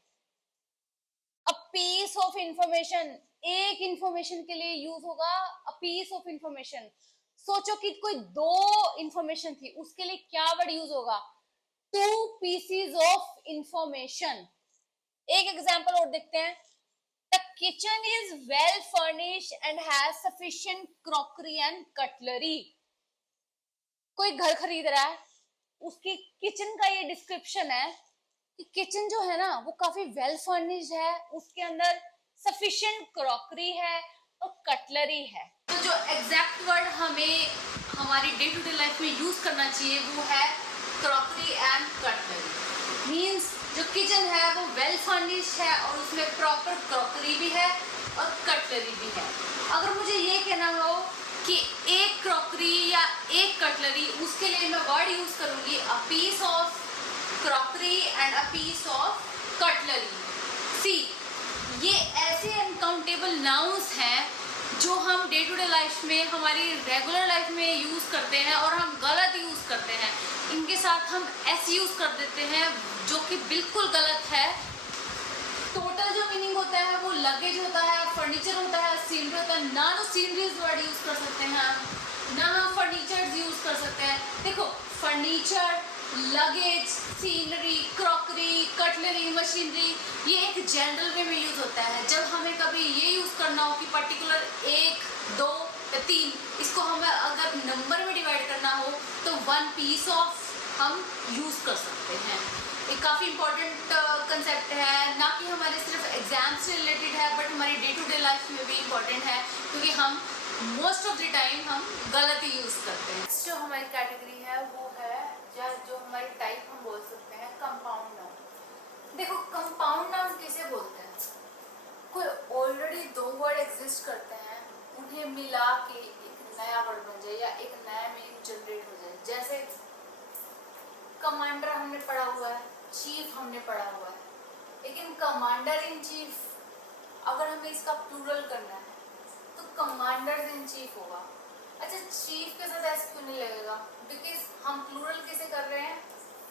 अ पीस ऑफ इंफॉर्मेशन, एक इंफॉर्मेशन के लिए यूज होगा अ पीस ऑफ इंफॉर्मेशन। सोचो कि कोई 2 इंफॉर्मेशन थी, उसके लिए क्या वर्ड यूज होगा? 2 पीसीज ऑफ इंफॉर्मेशन। एक एग्जांपल और देखते हैं, the kitchen is well furnished and has sufficient crockery and cutlery. कोई घर खरीद रहा है, उसकी किचन का ये डिस्क्रिप्शन है कि किचन जो है ना वो काफी वेल फर्निश्ड है, उसके अंदर सफिशिएंट क्रॉकरी है और कटलरी है। तो जो एग्जैक्ट वर्ड हमें हमारी डे टू डे लाइफ में यूज करना चाहिए वो है क्रॉकरी एंड कटलरी। मींस जो किचन है वो वेल फर्निश्ड है और उसमें प्रॉपर क्रॉकरी भी है और कटलरी भी है। अगर मुझे ये कहना हो कि एक क्रॉकरी या एक कटलरी, उसके लिए मैं वर्ड यूज करूंगी a piece of crockery and a piece of cutlery. See, ये ऐसे अनकाउंटेबल नाउन्स जो हम डे टू डे लाइफ में हमारी रेगुलर लाइफ में यूज़ करते हैं और हम गलत यूज़ करते हैं, इनके साथ हम एस यूज़ कर देते हैं, जो कि बिल्कुल गलत है। टोटल जो मीनिंग होता है वो लगेज होता है, फर्नीचर होता है, सीनरी होता है। ना तो सीनरीज वर्ड यूज़ कर सकते हैं, ना हम फर्नीचर यूज़ कर सकते हैं। देखो, furniture, luggage, scenery, crockery, cutlery, machinery, ये एक जनरल वे में यूज़ होता है। जब हमें कभी ये यूज़ करना हो कि पर्टिकुलर 1, 2 या 3, इसको हमें अगर नंबर में डिवाइड करना हो तो 1 पीस ऑफ हम यूज़ कर सकते हैं। एक काफ़ी इम्पॉर्टेंट कंसेप्ट है, ना कि हमारे सिर्फ एग्जाम से रिलेटेड है, बट हमारी डे टू डे लाइफ में भी इम्पॉर्टेंट है, क्योंकि हम मोस्ट ऑफ द टाइम हम गलत ही यूज़ करते हैं। जो हमारी कैटेगरी है वो है, या जो हमारी टाइप हम बोल सकते हैं, कंपाउंड नाउन। देखो, कंपाउंड नाउन किसे बोलते हैं? कोई ऑलरेडी 2 वर्ड एग्जिस्ट करते हैं, उन्हें मिला के एक नया वर्ड बन जाए या एक नया मीनिंग जनरेट हो जाए। जैसे कमांडर हमने पढ़ा हुआ है, चीफ हमने पढ़ा हुआ है, लेकिन कमांडर इन चीफ अगर हमें इसका प्लूरल करना है तो कमांडर्स इन चीफ होगा। अच्छा, चीफ के साथ एस क्यों नहीं लगेगा? बिकॉज हम प्लूरल किसे कर रहे हैं?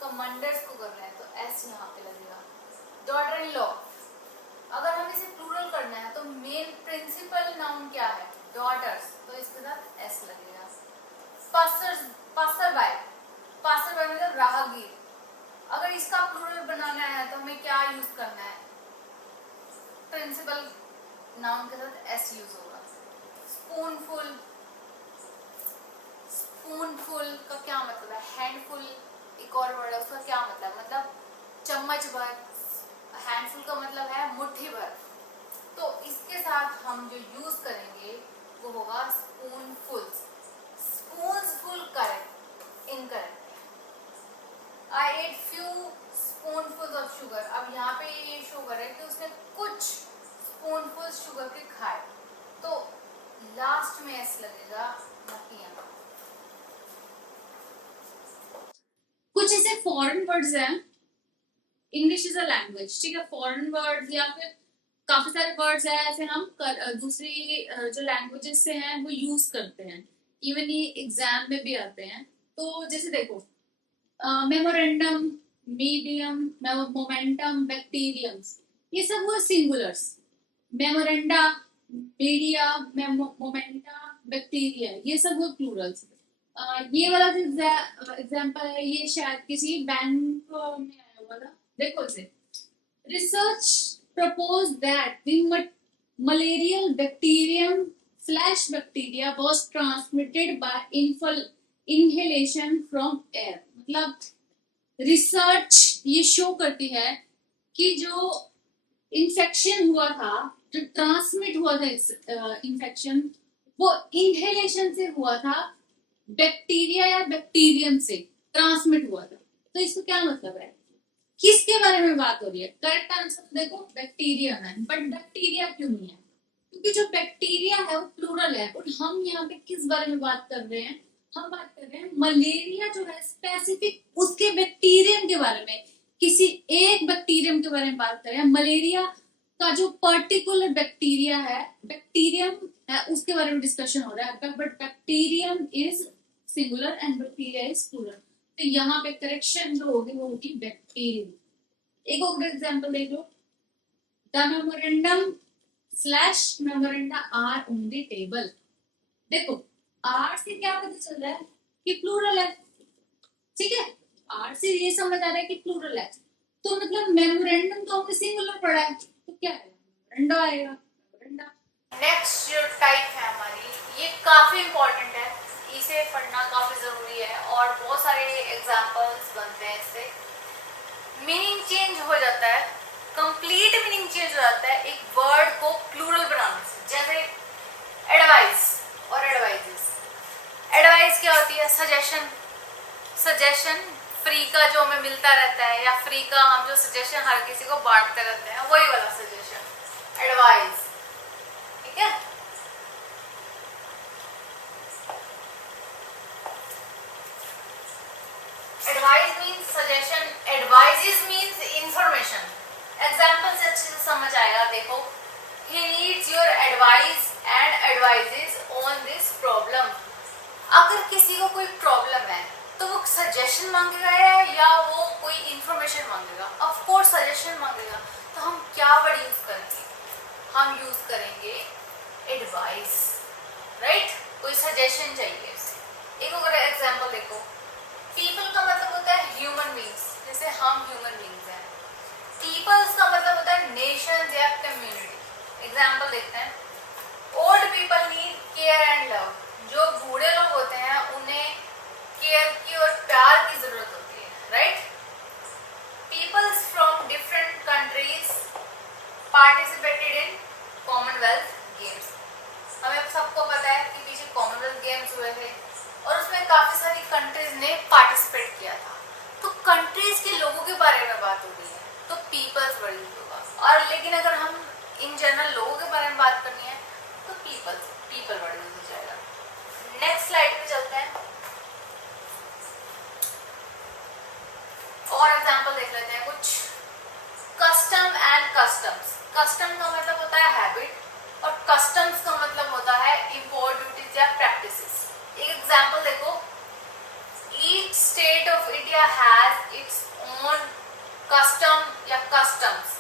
कमांडर्स को कर रहे हैं, तो एस यहाँ पे लगेगा। डॉटर इन लॉ, अगर हम इसे प्लूरल करना है तो मेन प्रिंसिपल नाउन क्या है? डॉटर्स, तो इसके साथ एस लगेगा। पासर बाय, पासर बाय मतलब राहगीर, अगर इसका प्लूरल बनाना है तो हमें क्या यूज करना है? प्रिंसिपल नाउन के साथ एस यूज होगा। स्पूनफुल, स्पूनफुल का क्या मतलब है? हैंडफुल एक और वर्ड है, उसका क्या मतलब चम्मच भर। हैंडफुल का मतलब है मुट्ठी भर। तो इसके साथ हम जो यूज करेंगे वो होगा spoonful. Spoonful correct, incorrect. I ate few spoonfuls of sugar। अब यहाँ पे ये शुगर है कि उसने कुछ spoonfuls शुगर के खाए, तो लास्ट में एस लगेगा, ना कि यहाँ। कुछ ऐसे फॉरेन वर्ड्स हैं, इंग्लिश इज अ लैंग्वेज, ठीक है, फॉरेन वर्ड्स या फिर काफी सारे वर्ड्स हैं ऐसे हम दूसरी जो लैंग्वेजेस से हैं वो यूज करते हैं, इवन ये एग्जाम में भी आते हैं। तो जैसे देखो, मेमोरेंडम, मीडियम, मोमेंटम, बैक्टीरियम्स, ये सब वो singulars. Memoranda, media, momenta, bacteria, ये सब वो प्लूरल्स। ये वाला जो एग्जांपल है ये शायद किसी बैंक में आया हुआ था। देखो इसे, research propose that the malarial bacterium / bacteria was transmitted by inhalation from air। मतलब रिसर्च ये शो करती है कि जो इन्फेक्शन हुआ था, जो ट्रांसमिट हुआ था इन्फेक्शन, वो इनहेलेशन से हुआ था, बैक्टीरिया या बैक्टीरियम से ट्रांसमिट हुआ था। तो इसको क्या मतलब है? किसके बारे में बात हो रही है? करेक्ट आंसर देखो बैक्टीरिया है, बट बैक्टीरिया क्यों नहीं है? क्योंकि जो बैक्टीरिया है वो प्लूरल है, और हम यहाँ पे किस बारे में बात कर रहे हैं? हम बात कर रहे हैं मलेरिया जो है स्पेसिफिक उसके बैक्टीरियम के बारे में, किसी एक बैक्टीरियम के बारे में बात कर रहे हैं। मलेरिया का जो पर्टिकुलर बैक्टीरिया है, बैक्टीरियम है, उसके बारे में डिस्कशन हो रहा है, but bacterium is singular and bacteria is plural. तो यहाँ पे करेक्शन जो होगी वो होगी बैक्टीरियम। एक और एग्जांपल देख लो, the memorandum / memoranda are on the table. देखो आर से क्या पता चल रहा है कि प्लूरल है, ठीक है, आर से ये समझ आ रहा है कि प्लूरल है, तो मतलब मेमोरेंडम तो हमने सिंगुलर पढ़ा है, तो क्या है? मेमोरेंडा आएगा, मेमोरेंडा। नेक्स्ट जो टाइप है हमारी, ये काफी इंपॉर्टेंट है, इसे पढ़ना काफी जरूरी है, और बहुत सारे एग्जांपल्स बनते हैं इससे। मीनिंग चेंज हो जाता है, कंप्लीट मीनिंग चेंज हो जाता है एक वर्ड को प्लूरल बनाने से। जैसे एडवाइस और एडवाइजेस। एडवाइस क्या होती है? सजेशन। सजेशन फ्री का जो हमें मिलता रहता है, या फ्री का हम जो सजेशन हर किसी को बांटते रहते हैं, वही वाला सजेशन, एडवाइस, ठीक है। Advice means suggestion, advices means information। Example से अच्छे से समझ आएगा। देखो, he needs your advice and advises suggestion मांगेगा तो हम क्या वर्ड यूज करेंगे? हम यूज करेंगे एडवाइस, राइट? कोई सजेशन चाहिए उसे। एक और एग्जांपल देखो, पीपल का मतलब होता है ह्यूमन बींग्स, जैसे हम ह्यूमन बींग्स हैं। पीपल्स का मतलब होता है नेशंस या कम्युनिटी। एग्जांपल देखते हैं, old people need care and love. जो बूढ़े लोग होते हैं उन्हें केयर की और प्यार की जरूरत होती है, right? Peoples from different countries participated in Commonwealth Games. हमें सबको पता है कि पीछे कॉमनवेल्थ गेम्स हुए थे और उसमें काफी सारी कंट्रीज ने पार्टिसिपेट किया था। तो कंट्रीज के लोगों के बारे में बात हो रही है तो पीपल्स वर्ड यूज होगा। और लेकिन अगर हम इन जनरल लोगों के बारे में बात करनी है तो पीपल वर्ड यूज हो जाएगा। नेक्स्ट स्लाइड पे चलते हैं और एग्जांपल देख लेते हैं कुछ। Custom and customs. कस्टम का मतलब होता है हैबिट और कस्टम्स का मतलब होता है इम्पोर्ट ड्यूटीज या प्रैक्टिसेस। एक एग्जांपल देखो, each state of India has its own custom या कस्टम्स।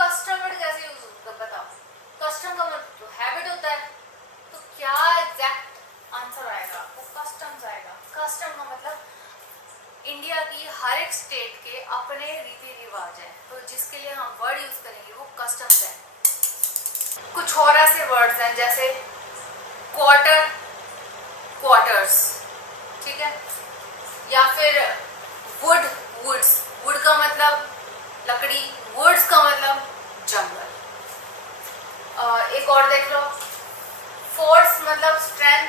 कस्टम वर्ड कैसे यूज होता है बताओ? कस्टम का मतलब तो हैबिट होता है, तो क्या एग्जैक्ट आंसर आएगा? वो कस्टम्स आएगा। कस्टम का मतलब इंडिया की हर एक स्टेट के अपने रीति रिवाज है, तो जिसके लिए हम वर्ड यूज करेंगे वो कस्टम्स है। कुछ और ऐसे वर्ड्स हैं जैसे क्वार्टर, क्वार्टर्स, ठीक है, या फिर वुड, वुड्स। वुड का मतलब लकड़ी, वुड्स का मतलब जंगल। एक और देख लो, फोर्स मतलब स्ट्रेंथ,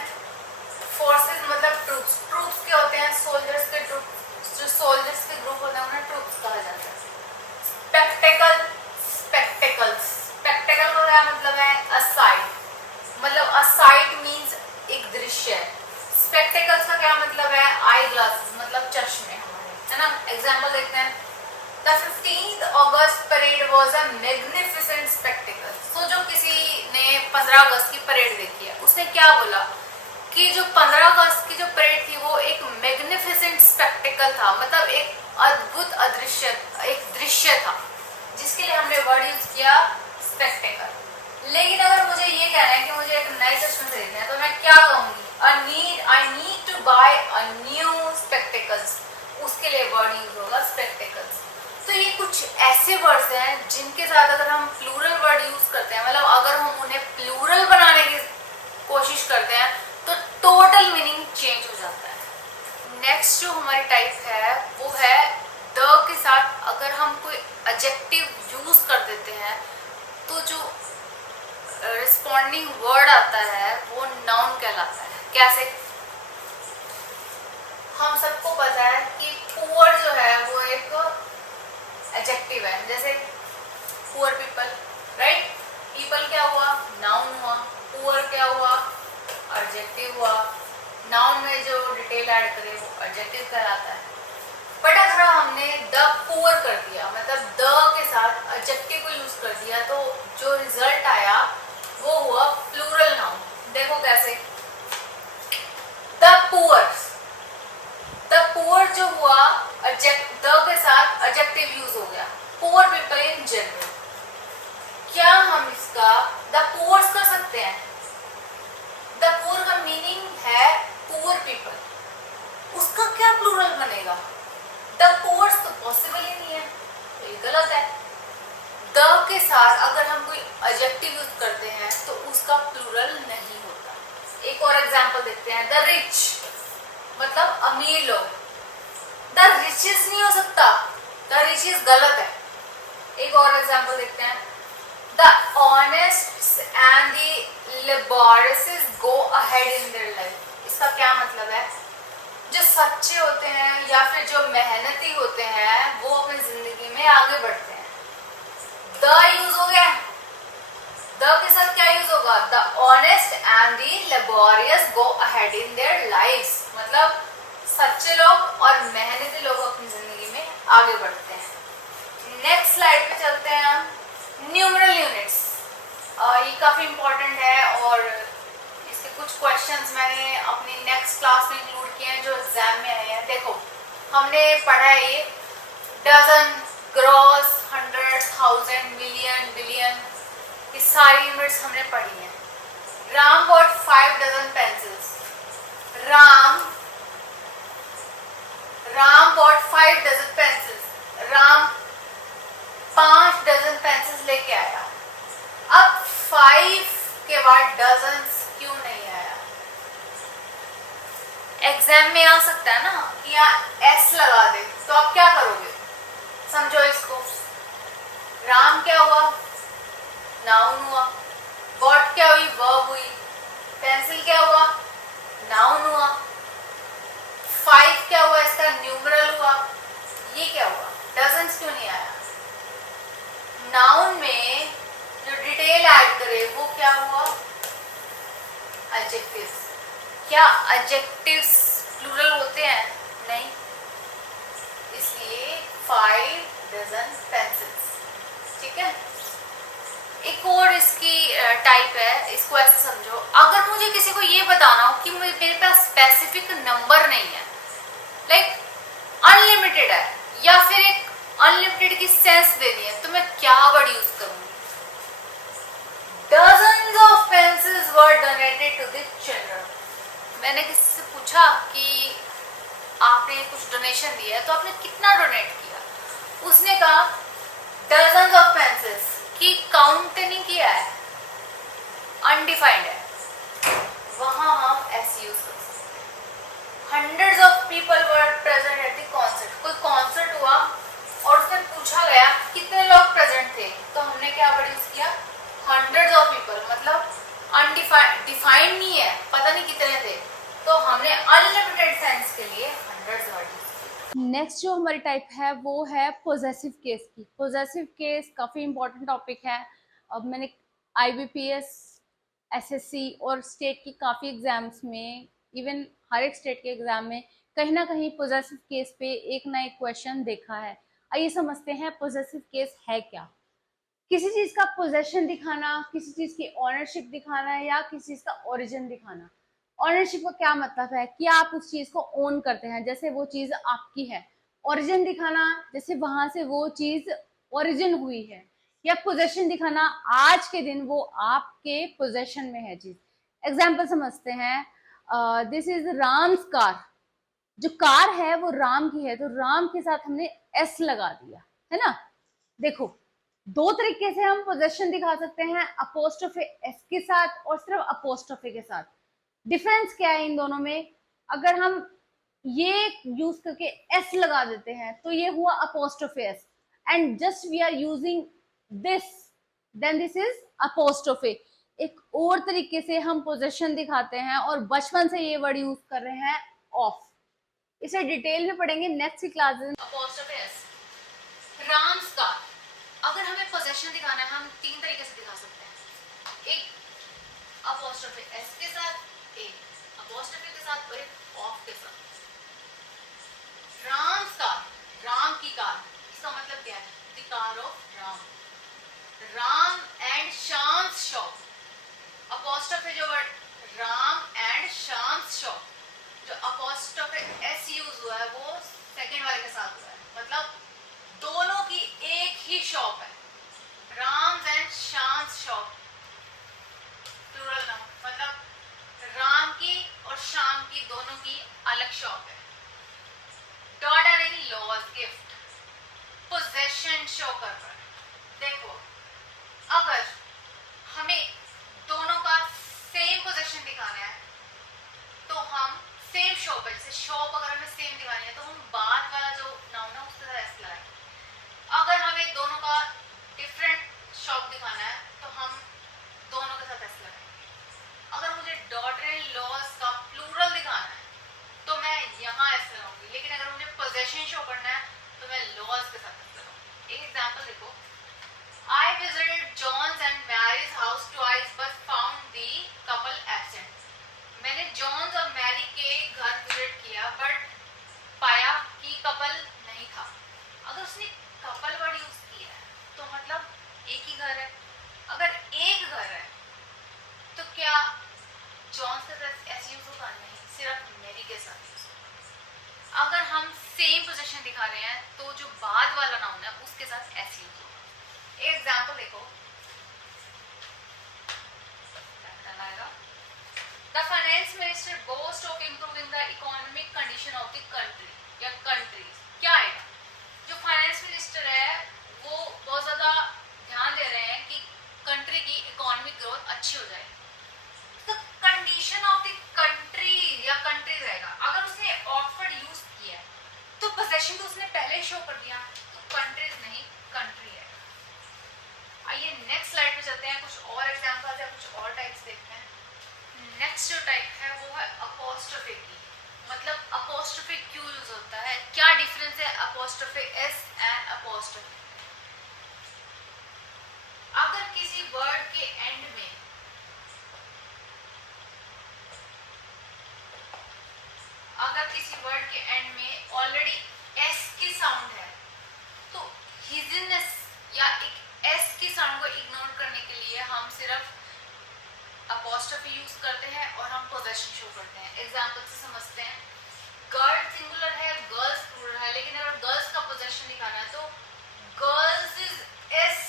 फोर्सेस मतलब ट्रूप्स। ट्रूप्स क्या होते हैं? सोल्जर्स के ट्रूप, जो सोल्जर्स के ग्रुप होते हैं उन्हें ट्रूप्स कहा जाता है। Spectacle, spectacles. स्पेक्टेकल का क्या मतलब है? अ साइट, मतलब अ साइट मींस एक दृश्य। स्पेक्टेकल्स का क्या मतलब है? आई ग्लासेस, मतलब चश्मे हमारे, है ना? एग्जांपल देखते हैं, The 15th August parade was a magnificent spectacle. तो जो किसी ने 15 अगस्त की परेड देखी है उसने क्या बोला कि जो 15 अगस्त की जो परेड थी वो एक मैग्निफिसेंट स्पेक्टेकल था, मतलब एक अद्भुत अदृश्य, एक दृश्य था, जिसके लिए हमने वर्ड यूज किया स्पेक्टेकल। लेकिन अगर मुझे ये कहना है कि मुझे एक नए चश्मे खरीदने हैं तो मैं क्या कहूंगी? I need to buy a new spectacles। उसके लिए वर्ड यूज होगा स्पेक्टेकल्स। तो ये कुछ ऐसे वर्ड्स हैं जिनके साथ अगर हम प्लूरल वर्ड यूज करते हैं, मतलब अगर हम उन्हें प्लूरल बनाने की कोशिश करते हैं तो टोटल मीनिंग चेंज हो जाता है। नेक्स्ट जो हमारी टाइप है वो है द के साथ अगर हम कोई एडजेक्टिव यूज कर देते हैं तो जो रिस्पॉन्डिंग वर्ड आता है वो नाउन कहलाता है। कैसे? हम सबको पता है कि पुअर जो है वो एक एडजेक्टिव है, जैसे पुअर पीपल, राइट? पीपल क्या हुआ? नाउन हुआ। पुअर क्या हुआ? एडजेक्टिव हुआ। नाउन में जो डिटेल ऐड करे वो एडजेक्टिव कहलाता है। बट अगर हमने द पुअर कर दिया, मतलब द के साथ एडजेक्टिव को यूज कर दिया, तो जो रिजल्ट आया वो हुआ प्लूरल नाउन। देखो कैसे, द पुअर, द पुअर जो हुआ द के साथ एडजेक्टिव यूज हो गया, पुअर पीपल इन जनरल। क्या हम इसका द पुअर्स कर सकते हैं? द पुअर का मीनिंग है पुअर पीपल, उसका क्या प्लूरल बनेगा? द पुअर्स तो पॉसिबल ही नहीं है, तो ये गलत है। द के साथ अगर हम कोई एडजेक्टिव यूज करते हैं तो उसका प्लूरल नहीं होता। एक और एग्जांपल देखते हैं, द रिच मतलब अमीर लोग। द रिचेस नहीं हो सकता, द रिचेस गलत है। एक और एग्जांपल देखते हैं, the honest and the laborious go ahead in their life. इसका क्या मतलब है? जो सच्चे होते हैं या फिर जो मेहनती होते हैं वो अपनी जिंदगी में आगे बढ़ते हैं। द यूज हो गया, द के साथ क्या यूज होगा? The honest and the laborious go ahead in their lives, मतलब सच्चे लोग और मेहनती लोग अपनी जिंदगी में आगे बढ़ते हैं। नेक्स्ट स्लाइड पे चलते हैं हम, न्यूमरल यूनिट्स। ये काफी इंपॉर्टेंट है और इसके कुछ क्वेश्चंस मैंने अपनी नेक्स्ट क्लास में इंक्लूड किए हैं जो एग्जाम में आए हैं। देखो हमने पढ़ा है ये डजन, ग्रॉस, 100,000, मिलियन, बिलियन, ये सारी यूनिट्स हमने पढ़ी हैं। Ram bought 5 dozen pencils. Ram bought 5 dozen pencils. Ram 5 dozen pencils लेके आया। अब 5 के बाद डजन्स क्यों नहीं आया? एग्जाम में आ सकता है ना कि यहाँ एस लगा दे, तो आप क्या करोगे? समझो इसको। राम क्या हुआ? नाउन हुआ। बॉट क्या हुई? वर्ब हुई। पेंसिल क्या हुआ? नाउन हुआ। 5 क्या हुआ? इसका न्यूमरल हुआ। ये क्या हुआ? डजन्स क्यों नहीं आया? नाउन में जो डिटेल ऐड करे वो क्या हुआ? एडजेक्टिव्स। क्या एडजेक्टिव्स प्लूरल होते हैं? नहीं। इसलिए 5 डजन पेंसिल्स। ठीक है। एक और इसकी टाइप है, इसको ऐसे समझो। अगर मुझे किसी को ये बताना हो कि मेरे पास स्पेसिफिक नंबर नहीं है, लाइक अनलिमिटेड है, या फिर एक अनलिमिटेड की सेंस देनी है, तो मैं क्या वर्ड यूज करूंगी? Dozens of pencils were donated to the children. मैंने किसी से पूछा कि आपने कुछ डोनेशन दिया है तो आपने कितना डोनेट किया? उसने कहा dozens of pencils, कि काउंट नहीं किया है, अनडिफाइंड है, वहां हम ऐसे यूज कर सकते हैं। Hundreds of people were present at the concert. कोई कॉन्सर्ट हुआ और उससे पूछा गया कितने लोग प्रेजेंट थे, तो हमने क्या वर्ड यूज किया? Hundreds of people. मतलब अनडिफाइंड, डिफाइंड नहीं है, पता नहीं कितने थे, तो हमने अनलिमिटेड सेंस के लिए हंड्रेड्स वर्ड यूज किया। नेक्स्ट जो हमारी टाइप है वो है पोजेसिव केस की। पोजेसिव केस काफ़ी इंपॉर्टेंट टॉपिक है। अब मैंने IBPS, SSC और स्टेट की काफ़ी एग्जाम्स में, इवन हर एक स्टेट के एग्जाम में कहीं ना कहीं पोजेसिव केस पे एक ना एक क्वेश्चन देखा है। आइए समझते हैं पोजेसिव केस है क्या। किसी चीज का पोजेशन दिखाना, किसी चीज की ऑनरशिप दिखाना, या किसी चीज का ओरिजिन दिखाना। ऑनरशिप का क्या मतलब है कि आप उस चीज को ओन करते हैं, जैसे वो चीज आपकी है। ओरिजिन दिखाना, जैसे वहां से वो चीज ओरिजिन हुई है। या पोजेशन दिखाना, आज के दिन वो आपके पोजेशन में है चीज। एग्जाम्पल समझते हैं। This is Ram's car. जो कार है वो राम की है, तो राम के साथ हमने एस लगा दिया, है ना। देखो, दो तरीके से हम पोजेशन दिखा सकते हैं, अपोस्ट्रोफे एस के साथ और सिर्फ अपोस्ट्रोफे के साथ। डिफरेंस क्या है इन दोनों में? अगर हम ये यूज करके एस लगा देते हैं तो ये हुआ apostrophe s, and just we are using this, then this is apostrophe. एक और तरीके से हम पोजेशन दिखाते हैं और बचपन से ये वर्ड यूज कर रहे हैं, ऑफ। इसे डिटेल में पढ़ेंगे नेक्स्ट क्लास में। Apostrophe S, Ram's car. अगर हमें पोजेशन दिखाना है, हम 3 तरीके से दिखा सकते हैं। एक अपोस्ट्रोफे एस के साथ, एक अपोस्ट्रोफे के साथ और एक ऑफ के साथ। राम्स कार, राम की कार, इसका मतलब क्या है? The car of Ram. Ram and Shyam's shop. Apostrophe जो word Ram and Shyam's shop, जो अपोस्ट्रोफे एस यूज हुआ है वो सेकंड वाले के साथ हुआ है, मतलब दोनों की एक ही शॉप है। Ram and Shyam's shop, plural noun, मतलब राम की और शाम की दोनों की अलग शॉप है। Daughter in law's gift, possession show कर रहा है। देखो, अगर हमें दोनों का सेम पोजेशन दिखाना है तो हम सेम शॉप है, जैसे शॉप अगर हमें सेम दिखानी है तो हम बाद वाला जो नाउन है उसके साथ एस लगाएंगे। अगर हमें दोनों का डिफरेंट शॉप दिखाना है तो हम दोनों के साथ एस लगाएंगे। अगर मुझे डॉटर इन लॉज का प्लूरल दिखाना है तो मैं यहाँ एस लगाऊंगी, लेकिन अगर मुझे पोजेशन शो करना है तो मैं लॉज के साथ एस लगाऊंगी। एक एग्जांपल देखो, I visited John's and Mary's house twice but found the couple absent. मैंने जॉन्स और मैरी के घर विजिट किया बट पाया कि कपल नहीं था। अगर उसने कपल वर्ड यूज किया है तो मतलब एक ही घर है। अगर एक घर है तो क्या जॉन्स के साथ ऐसे यूज होगा? नहीं, सिर्फ मैरी के साथ यूज होगा। अगर हम सेम पोजीशन दिखा रहे हैं तो जो बाद वाला नाउन है उसके साथ एस यूज होगा। एक एग्जांपल देखो, the finance minister boast of improving the economic condition of the country या कंट्रीज। क्या आएगा? जो फाइनेंस मिनिस्टर है वो बहुत ज्यादा ध्यान दे रहे हैं कि कंट्री की इकोनॉमिक ग्रोथ अच्छी हो जाए, तो कंडीशन ऑफ द कंट्री या कंट्री रहेगा। अगर उसने ऑक्सफोर्ड यूज किया है तो पोजेशन तो उसने पहले शो कर दिया, तो कंट्रीज नहीं कंट्री है। आइए नेक्स्ट स्लाइड पे चलते हैं, कुछ और एग्जांपल्स या कुछ और टाइप्स देखते हैं। नेक्स्ट जो टाइप है वो है अपोस्ट्रोफे की। मतलब अपोस्ट्रोफे क्यों यूज होता है, क्या डिफरेंस है अपोस्ट्रोफे एस एंड अपोस्ट्रोफे। अगर किसी वर्ड के एंड में ऑलरेडी एस की साउंड है तो हिजनेस या एक एस की साउंड को इग्नोर करने के लिए हम सिर्फ अपोस्ट्रोफी यूज करते हैं और हम पोजेशन शो करते हैं। एग्जांपल से समझते हैं, गर्ल सिंगुलर है, गर्ल्स प्लूरल है, लेकिन अगर गर्ल्स का पोजेशन दिखाना है तो गर्ल्स इज एस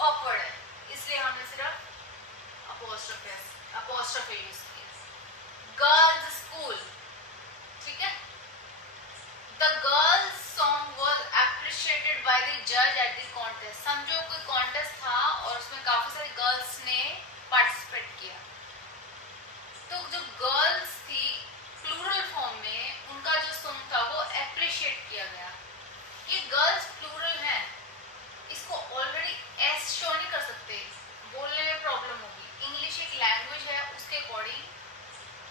ऑकवर्ड है, इसलिए हमने सिर्फ अपोस्ट्रोफी यूज किया। गर्ल्स स्कूल, ठीक है। The girls song was appreciated by the जज एट द कॉन्टेस्ट। समझो कोई कॉन्टेस्ट था और उसमें काफी सारी गर्ल्स ने पार्टिसिपेट किया, तो जो गर्ल्स थी प्लूरल फॉर्म में उनका जो सॉन्ग था वो अप्रिशिएट किया गया। ये गर्ल्स प्लूरल है, इसको ऑलरेडी एस शो नहीं कर सकते, बोलने में प्रॉब्लम होगी। इंग्लिश एक लैंग्वेज है, उसके अकॉर्डिंग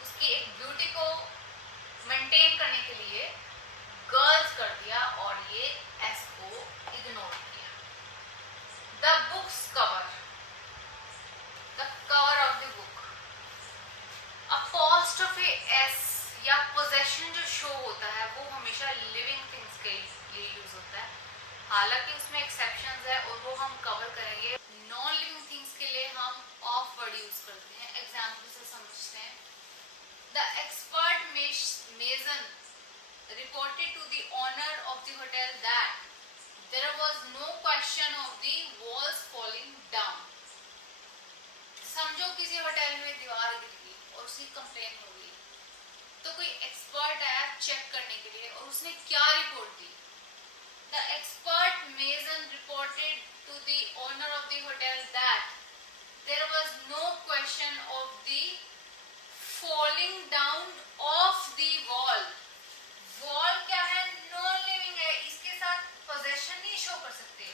उसकी एक ब्यूटी को मेंटेन करने के लिए गर्ल्स कर दिया और ये एस को इग्नोर किया। The books cover, the cover of the book, apostrophe S या पोजेशन जो शो होता है वो हमेशा लिविंग थिंग्स के लिए यूज होता है, हालांकि उसमें एक्सेप्शंस है और वो हम कवर करेंगे। नॉन लिविंग थिंग्स के लिए हम ऑफ वर्ड यूज करते हैं। एग्जाम्पल से समझते हैं, the expert mason reported to the owner of the hotel that there was no question of the walls falling down। समझो किसी होटल में दीवार गिर गई और उसकी कंप्लेन हो गई, तो कोई एक्सपर्ट आया चेक करने के लिए और उसने क्या report the? The expert mason reported to the owner of the hotel that there was no question of the falling down of the wall। Wall क्या है? नॉन लिविंग है, इसके साथ पोजेशन नहीं शो कर सकते,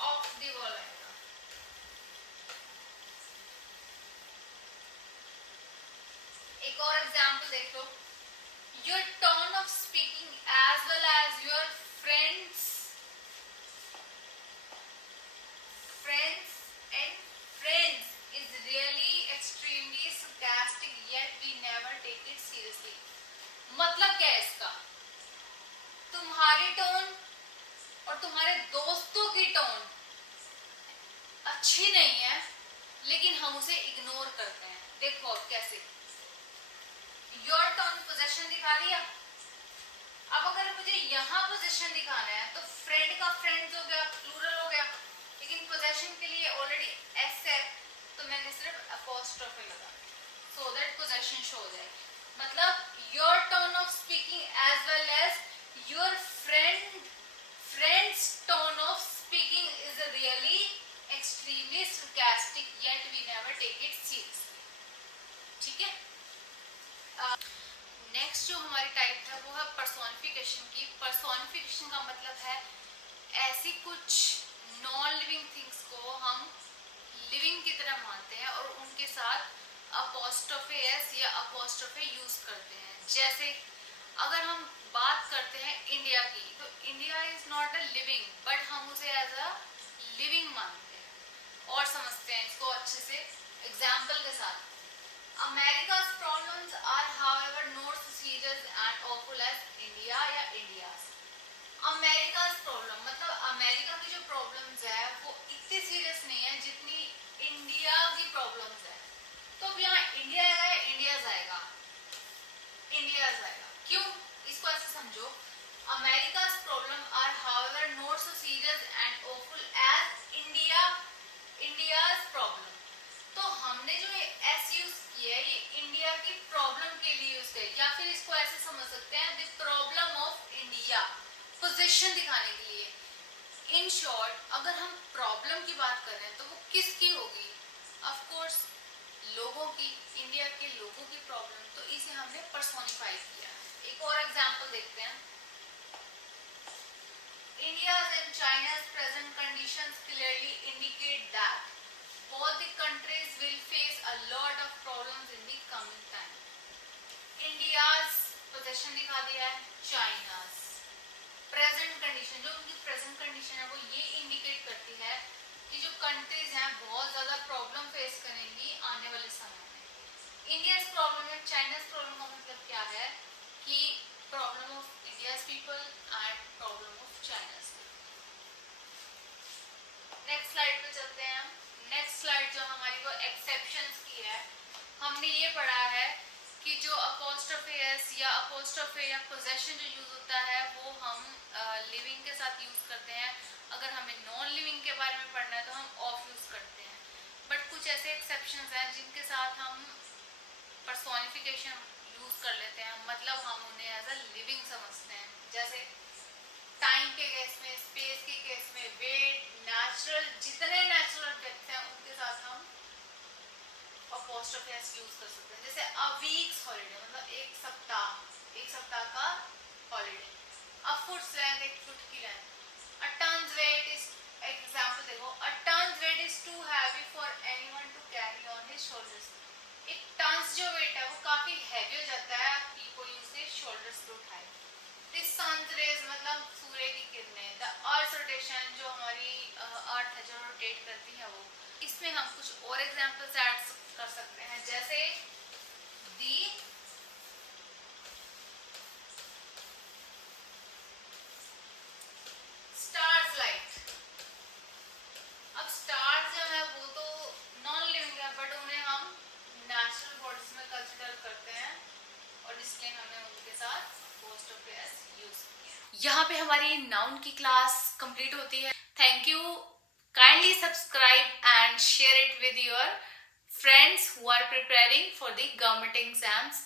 ऑफ द वॉल आएगा। एक और एग्जांपल देख लो, your tone of speaking as well as your friends and friends is really extremely sarcastic yet we never take it seriously। मतलब क्या है इसका? तुम्हारी टोन और तुम्हारे दोस्तों की टोन अच्छी नहीं है लेकिन हम उसे इग्नोर करते हैं। देखो अब कैसे, योर टोन पोजीशन दिखा दिया। अब अगर मुझे यहाँ पोजीशन दिखाना है तो फ्रेंड का फ्रेंड्स हो गया, प्लूरल हो गया, लेकिन पोजीशन के लिए ऑलरेडी एस है तो मैंने सिर्फ अपोस्ट्रोफी लगा सो दैट पोजीशन शो हो जाएगी। मतलब your tone of speaking as well as your friend's tone of speaking is really extremely sarcastic yet we never take it seriously। ठीक है। नेक्स्ट जो हमारी टाइप है वो है पर्सोनिफिकेशन की। पर्सोनिफिकेशन का मतलब है ऐसी कुछ नॉन लिविंग थिंग्स को हम लिविंग की तरह मानते हैं और उनके साथ अपोस्ट्रोफे एस या अपोस्ट्रोफे यूज करते हैं। जैसे अगर हम बात करते हैं इंडिया की, तो India is not a living but हम उसे एज अ लिविंग मानते हैं और समझते हैं इसको अच्छे से एग्जाम्पल के साथ। America's problems are however not so serious and awful as India या India's। America's problem मतलब अमेरिका की जो प्रॉब्लम्स है वो इतनी सीरियस नहीं है जितनी इंडिया की प्रॉब्लम्स है। तो अब यहाँ इंडिया आएगा या इंडिया जाएगा? इंडिया जाएगा। क्यों? इसको ऐसे समझो, पोजीशन दिखाने के लिए। इन शॉर्ट अगर हम प्रॉब्लम की बात कर रहे हैं तो वो किसकी होगी? ऑफ कोर्स लोगों की, इंडिया के लोगों की प्रॉब्लम। तो इसे हमने पर्सोनिफाई किया है। एक और एग्जांपल देखते हैं। India's and China's present conditions clearly indicate that both the countries will face a lot of problems in the coming time. India's position दिखा दिया है, China's प्रेजेंट कंडीशन, जो उनकी प्रेजेंट कंडीशन है वो ये इंडिकेट करती है कि जो कंट्रीज हैं बहुत ज्यादा प्रॉब्लम फेस करेंगी आने वाले समय में। इंडिया प्रॉब्लम है, चाइना प्रॉब्लम का मतलब क्या है कि problem of India people and problem of China. Next slide पे चलते हैं हम। नेक्स्ट स्लाइड जो हमारी वो एक्सेप्शंस की है। हमने ये पढ़ा है कि जो अपोस्ट्रोफी एस या अपोस्ट्रोफी या पोजेशन जो यूज होता है वो हम लिविंग के साथ यूज करते हैं। अगर हमें नॉन लिविंग के बारे में पढ़ना है तो हम ऑफ यूज करते हैं। बट कुछ ऐसे एक्सेप्शंस हैं जिनके साथ हम पर्सोनिफिकेशन यूज कर लेते हैं, मतलब हम उन्हें एज अ लिविंग समझते हैं। जैसे टाइम के केस में, स्पेस के केस में, वेट, नेचुरल, जितने नेचुरल ऑब्जेक्ट्स हैं उनके साथ हम अपोस्ट्रोफी एस यूज कर सकते हैं। जैसे अ वीक्स हॉलीडे मतलब एक सप्ताह का हॉलीडे। अ फुट्स लेंथ, एक फुट की length. A ton's weight is, example देखो, a ton's weight is too heavy for anyone to carry on his shoulders. एक टन्स जो वेट है वो काफी हैवी हो जाता है, people use his shoulders to उठाए। द सन्स रेज मतलब सूर्य की किरणें। द अर्थ रोटेशन, जो हमारी अर्थ है जो रोटेट करती है वो। इसमें हम कुछ और एग्जांपल्स ऐड कर सकते हैं, जैसे दी स्टार्स लाइट। अब स्टार्स जो है वो तो नॉन लिविंग है, बट उन्हें हम नेचुरल बॉडीज में कंसिडर करते हैं और इसलिए हमने उनके साथ अपोस्ट्रोफी एस यूज किया। यहाँ पे हमारी नाउन की क्लास कंप्लीट होती है। Thank you. Kindly subscribe and share it with your friends who are preparing for the government exams.